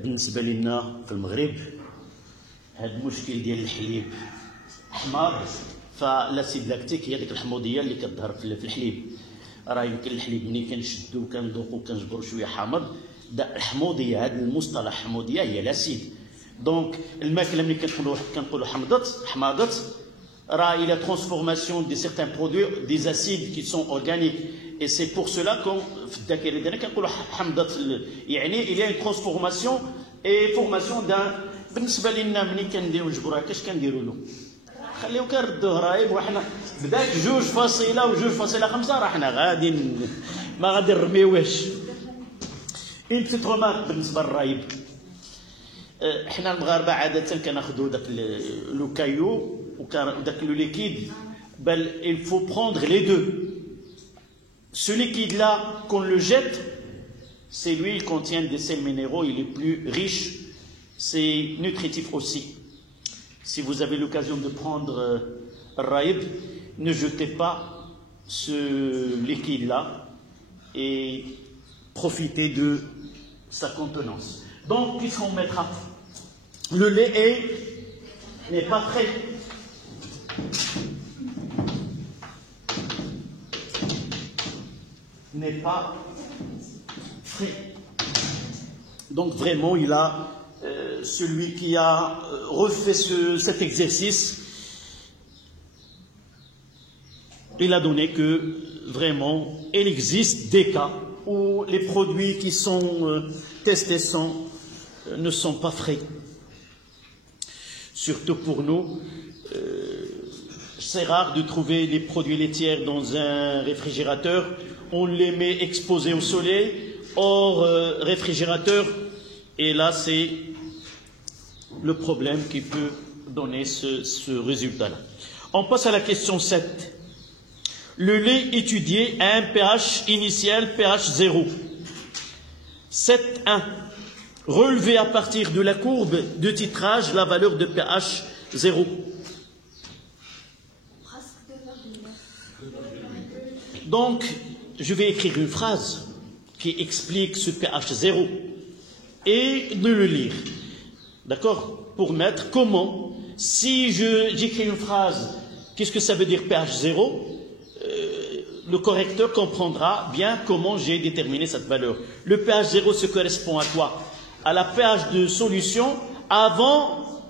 بالنسبه لنا في المغرب هذا المشكل ديال الحليب حمار فلاسيد لاكتيك هي ديك الحموضيه اللي كتظهر في الحليب راه يمكن الحليب ملي كنشدو كنذوقو كنجبرو شويه حامض الحموضيه هذا المصطلح حموضيه هي لاسيد دونك الماكله ملي كنقولوا حماضت راه il y a transformation de certains produits des acides qui sont organiques et c'est pour cela qu'on في الذاكره ديالنا كنقولوا حمضت يعني il y a une transformation et formation d'un بالنسبه لنا ملي كنديروا الجبر هكاش كنديروا له خليو كنردوه رايب وحنا بداك 2.2 و2.5 راه حنا غادي ما غادي نرميوهش اون بتيت رومارك بالنسبه للرايب حنا المغاربه عاده كناخذوا داك لو كايو وداك لو ليكيد بل il faut prendre les deux. Ce liquide-là, qu'on le jette, c'est lui, il contient des sels minéraux, il est plus riche, c'est nutritif aussi. Si vous avez l'occasion de prendre Raïb, ne jetez pas ce liquide-là et profitez de sa contenance. Donc, puisqu'on mettra le lait n'est pas prêt. N'est pas frais. Donc vraiment, il a celui qui a refait cet exercice, il a donné que vraiment, il existe des cas où les produits qui sont testés ne sont pas frais. Surtout pour nous, c'est rare de trouver les produits laitiers dans un réfrigérateur. On les met exposés au soleil, hors réfrigérateur, et là c'est le problème qui peut donner ce résultat-là. On passe à la question 7. Le lait étudié a un pH initial, pH 0. 7.1. Relevé à partir de la courbe de titrage la valeur de pH 0. Donc, je vais écrire une phrase qui explique ce pH 0 et de le lire. D'accord? Pour mettre comment, si j'écris une phrase, qu'est-ce que ça veut dire pH 0? Le correcteur comprendra bien comment j'ai déterminé cette valeur. Le pH 0 se correspond à quoi? À la pH de solution avant,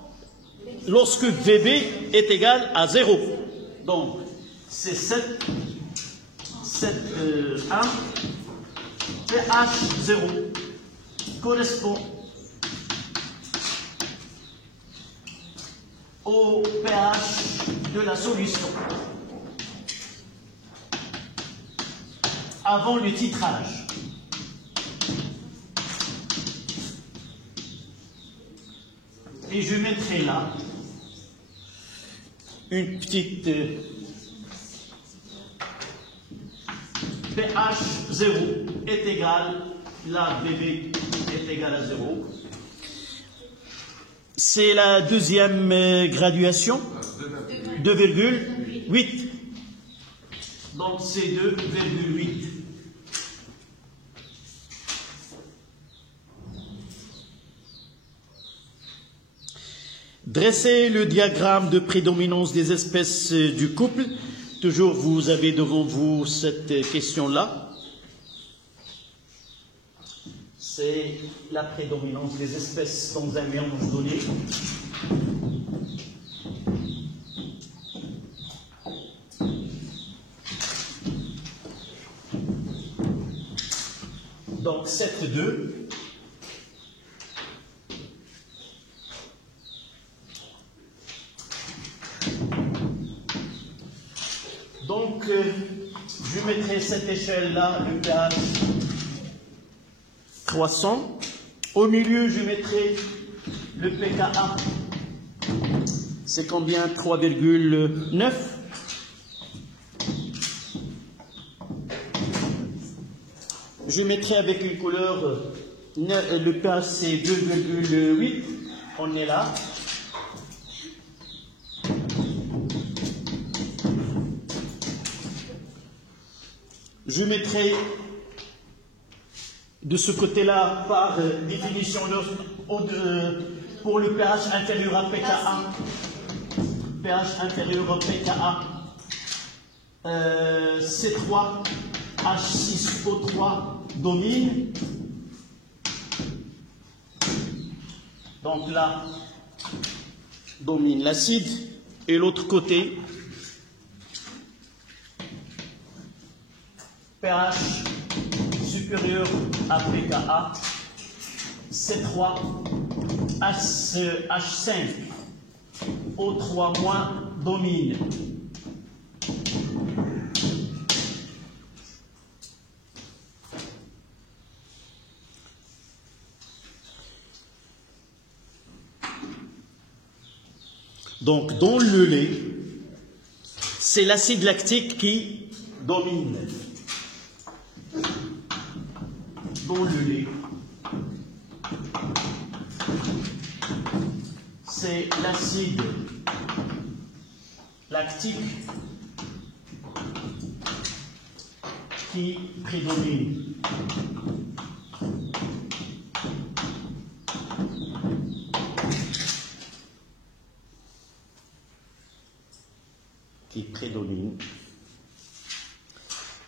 lorsque VB est égal à 0. Donc, c'est 7,1 pH 0 correspond au pH de la solution avant le titrage. Et je mettrai là une petite pH 0 est égal, là VB est égal à 0. C'est la deuxième graduation, 2,8. Donc c'est 2,8. Dressez le diagramme de prédominance des espèces du couple. Toujours, vous avez devant vous cette question-là. C'est la prédominance des espèces dans un mélange donné. Donc 7, 2. Donc, je mettrai cette échelle-là, le pH 300. Au milieu, je mettrai le pKa. C'est combien? 3,9. Je mettrai avec une couleur, le pH c'est 2,8. On est là. Je mettrai de ce côté-là, par définition, pour le pH inférieur à pKa, pH inférieur à pKa, C3, H6O3 domine. Donc là, domine l'acide. Et l'autre côté, pH supérieur à pKa, C3, H5, O3- domine. Donc, dans le lait, c'est l'acide lactique qui domine. Dans le lait, c'est l'acide lactique qui prédomine.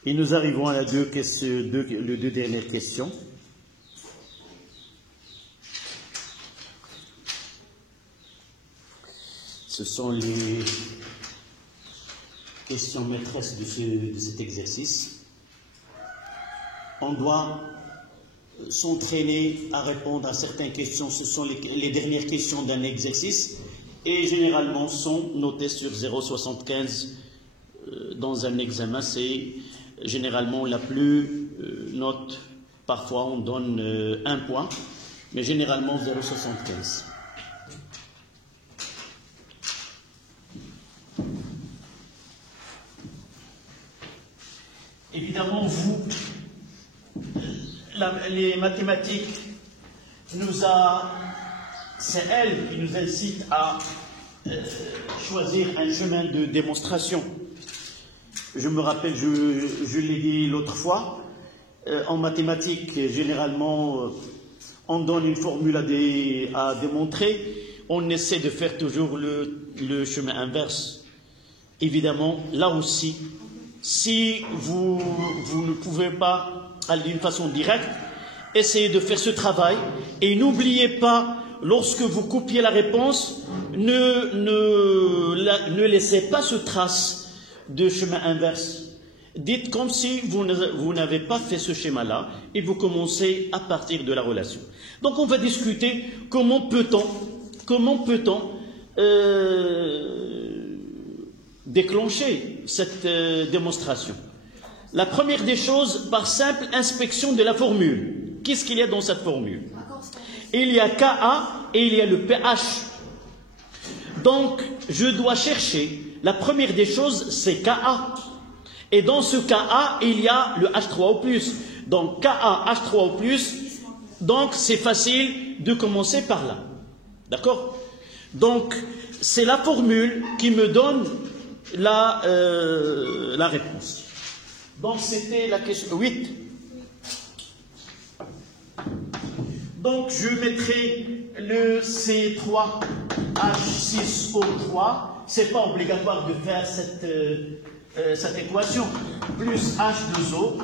Et nous arrivons à les deux dernières questions. Ce sont les questions maîtresses de cet exercice. On doit s'entraîner à répondre à certaines questions. Ce sont les dernières questions d'un exercice et généralement sont notées sur 0,75 dans un examen. C'est généralement la plus note. Parfois on donne 1 point, mais généralement 0,75. Évidemment, les mathématiques, c'est elles qui nous incitent à choisir un chemin de démonstration. Je me rappelle, je l'ai dit l'autre fois, en mathématiques, généralement, on donne une formule à démontrer, on essaie de faire toujours le chemin inverse. Évidemment, là aussi, si vous ne pouvez pas aller d'une façon directe, essayez de faire ce travail et n'oubliez pas, lorsque vous copiez la réponse, ne laissez pas ce trace de chemin inverse. Dites comme si vous n'avez pas fait ce schéma-là et vous commencez à partir de la relation. Donc on va discuter comment peut-on déclencher cette démonstration. La première des choses, par simple inspection de la formule. Qu'est-ce qu'il y a dans cette formule? Il y a Ka et il y a le pH. Donc, je dois chercher, la première des choses, c'est Ka. Et dans ce Ka, il y a le H3O+. Donc, Ka, H3O+. Donc, c'est facile de commencer par là. D'accord? Donc, c'est la formule qui me donne la réponse. Donc, c'était la question 8. Donc, je mettrai le C3H6O3. Ce n'est pas obligatoire de faire cette équation. Plus H2O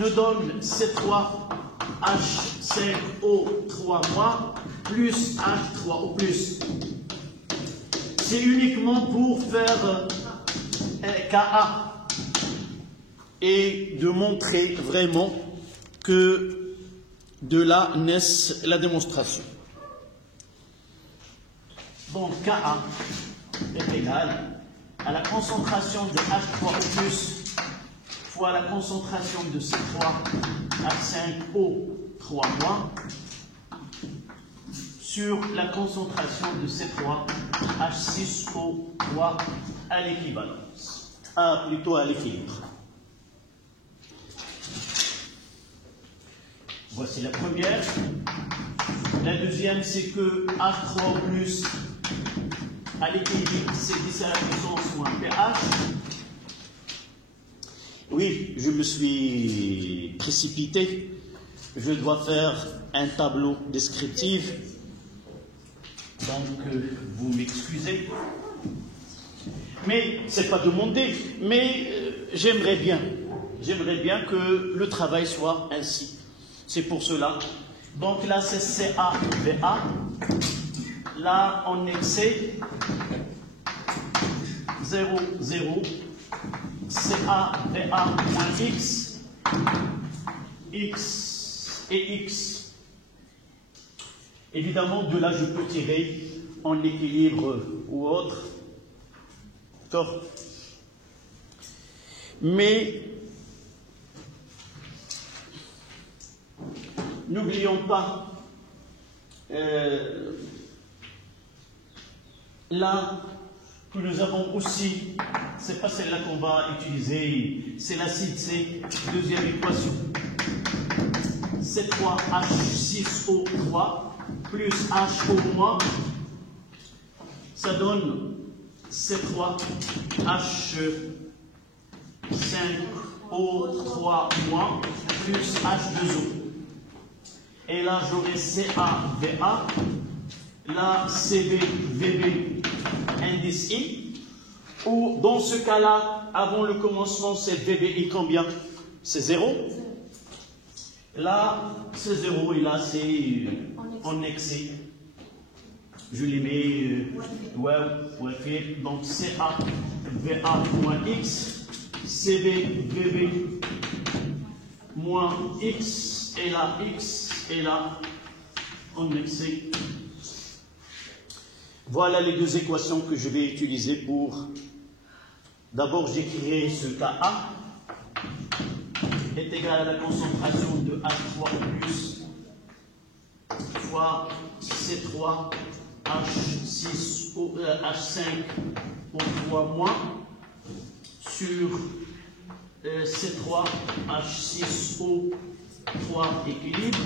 nous donne C3H5O3- plus H3O+. C'est uniquement pour faire Ka et de montrer vraiment que de là naisse la démonstration. Donc Ka est égal à la concentration de H3O+, fois la concentration de C3H5O3- sur la concentration de C3H6O3 à l'équivalence, plutôt à l'équilibre. Voici la première. La deuxième, c'est que H3O+ à l'équilibre, c'est 10 à la puissance moins pH. Oui, je me suis précipité. Je dois faire un tableau descriptif. Donc, vous m'excusez. Mais, ce n'est pas demandé. Mais j'aimerais bien que le travail soit ainsi. C'est pour cela. Donc là, c'est CA-VA. Là, en excès, 0, 0. CA-VA moins X. X et X. Évidemment, de là, je peux tirer en équilibre ou autre. D'accord. Mais n'oublions pas, là que nous avons aussi, c'est pas celle-là qu'on va utiliser, c'est l'acide C, deuxième équation. C3H6O3 plus HO-, ça donne C3H5O3- plus H2O. Et là, j'aurai CA-VA, là, CB-VB, indice I, ou dans ce cas-là, avant le commencement, c'est VBI combien? C'est 0. Là, c'est 0 et là, c'est en excès. Je les mets, donc CA-VA moins X, CB-VB moins X, et là, X, et là, en excès. Voilà les deux équations que je vais utiliser pour... D'abord, j'écrirai ce Ka est égal à la concentration de H3O+ fois C3H5O3- sur C3H6O3 équilibre,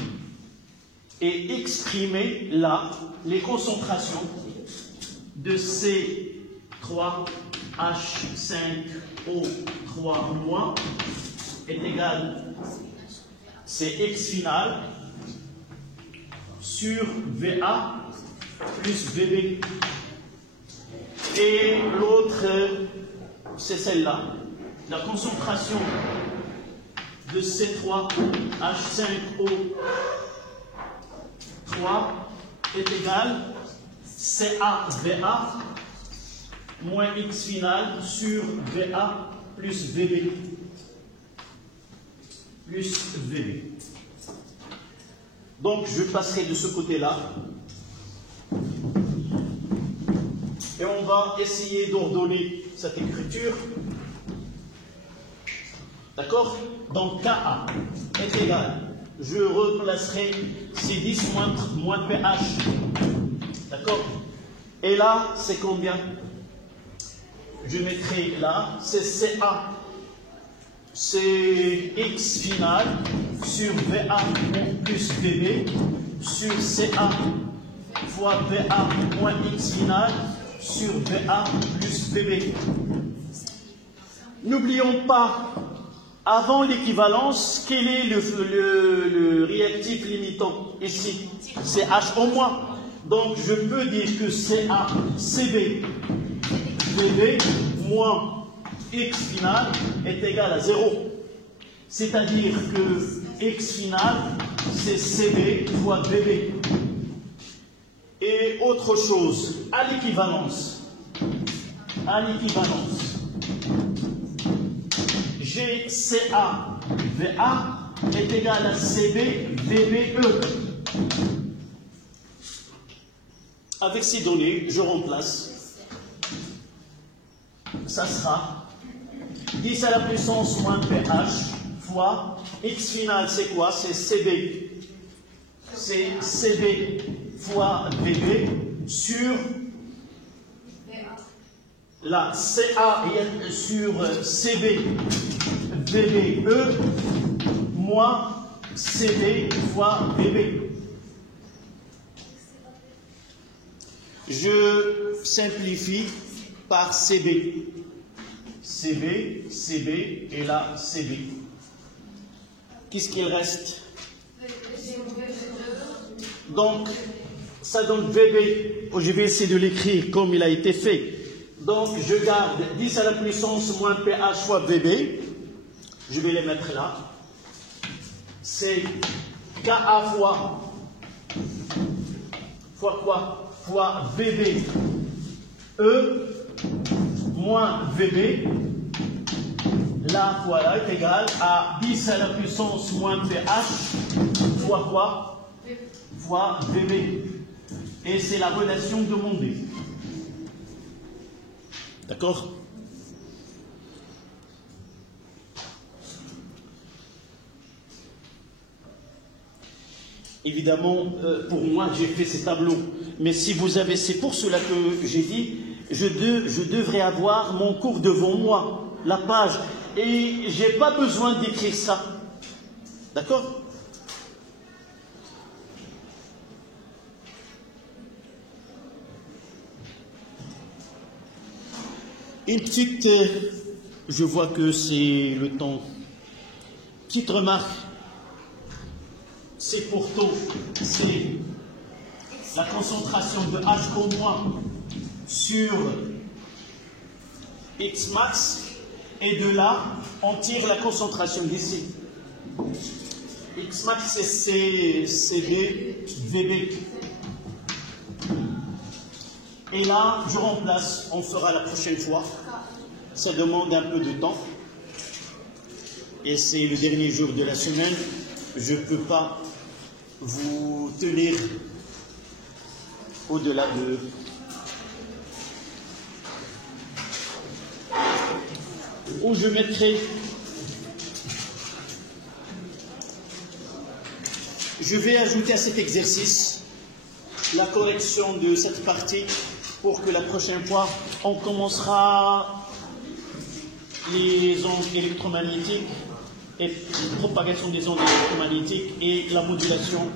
et exprimer là les concentrations de C3H5O3- est égal, c'est X final sur VA plus VB. Et l'autre, c'est celle-là. La concentration de C3H5O3 est égale CA-VA moins X final sur VA plus VB. Plus VB. Donc, je passerai de ce côté-là. Et on va essayer d'ordonner cette écriture. D'accord? Donc, Ka est égal. Je replacerai C10 moins pH. D'accord? Et là, c'est combien? Je mettrai là, c'est CA. C'est X final sur VA plus VB sur CA fois VA moins X final sur VA plus VB. N'oublions pas, avant l'équivalence, quel est le réactif limitant ici? C'est HO-. Donc je peux dire que CA, CB, VB moins X final est égal à 0. C'est-à-dire que X final, c'est CB fois VB. Et autre chose, à l'équivalence, j'ai CA, VA est égal à CB, VBE. Avec ces données, je remplace. Ça sera 10 à la puissance moins pH fois X final, c'est quoi? C'est CB. C'est CB fois VB sur la CA sur CB VBE moins CB fois VB. Je simplifie par CB. CB, CB et là CB. Qu'est-ce qu'il reste? Donc, ça donne VB. Je vais essayer de l'écrire comme il a été fait. Donc, je garde 10 à la puissance moins pH fois VB. Je vais les mettre là. C'est KA fois quoi? Fois VB E moins VB. Là, voilà, est égal à 10 à la puissance moins pH fois quoi? Fois VB. Et c'est la relation demandée. D'accord? Évidemment, pour moi, j'ai fait ces tableaux. Mais si vous avez, c'est pour cela que j'ai dit, je devrais avoir mon cours devant moi, la page. Et je n'ai pas besoin d'écrire ça. D'accord? Une petite, je vois que c'est le temps. Petite remarque, c'est pour taux, c'est la concentration de H au moins sur X max, et de là, on tire la concentration d'ici. X max, c'est CB, VB. Et là, je remplace, on fera la prochaine fois. Ça demande un peu de temps. Et c'est le dernier jour de la semaine. Je ne peux pas vous tenir au-delà de... Où je mettrai... Je vais ajouter à cet exercice la correction de cette partie pour que la prochaine fois, on commencera les ondes électromagnétiques et la propagation des ondes électromagnétiques et la modulation.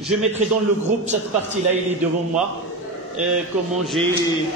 Je mettrai dans le groupe cette partie-là, il est devant moi, comment j'ai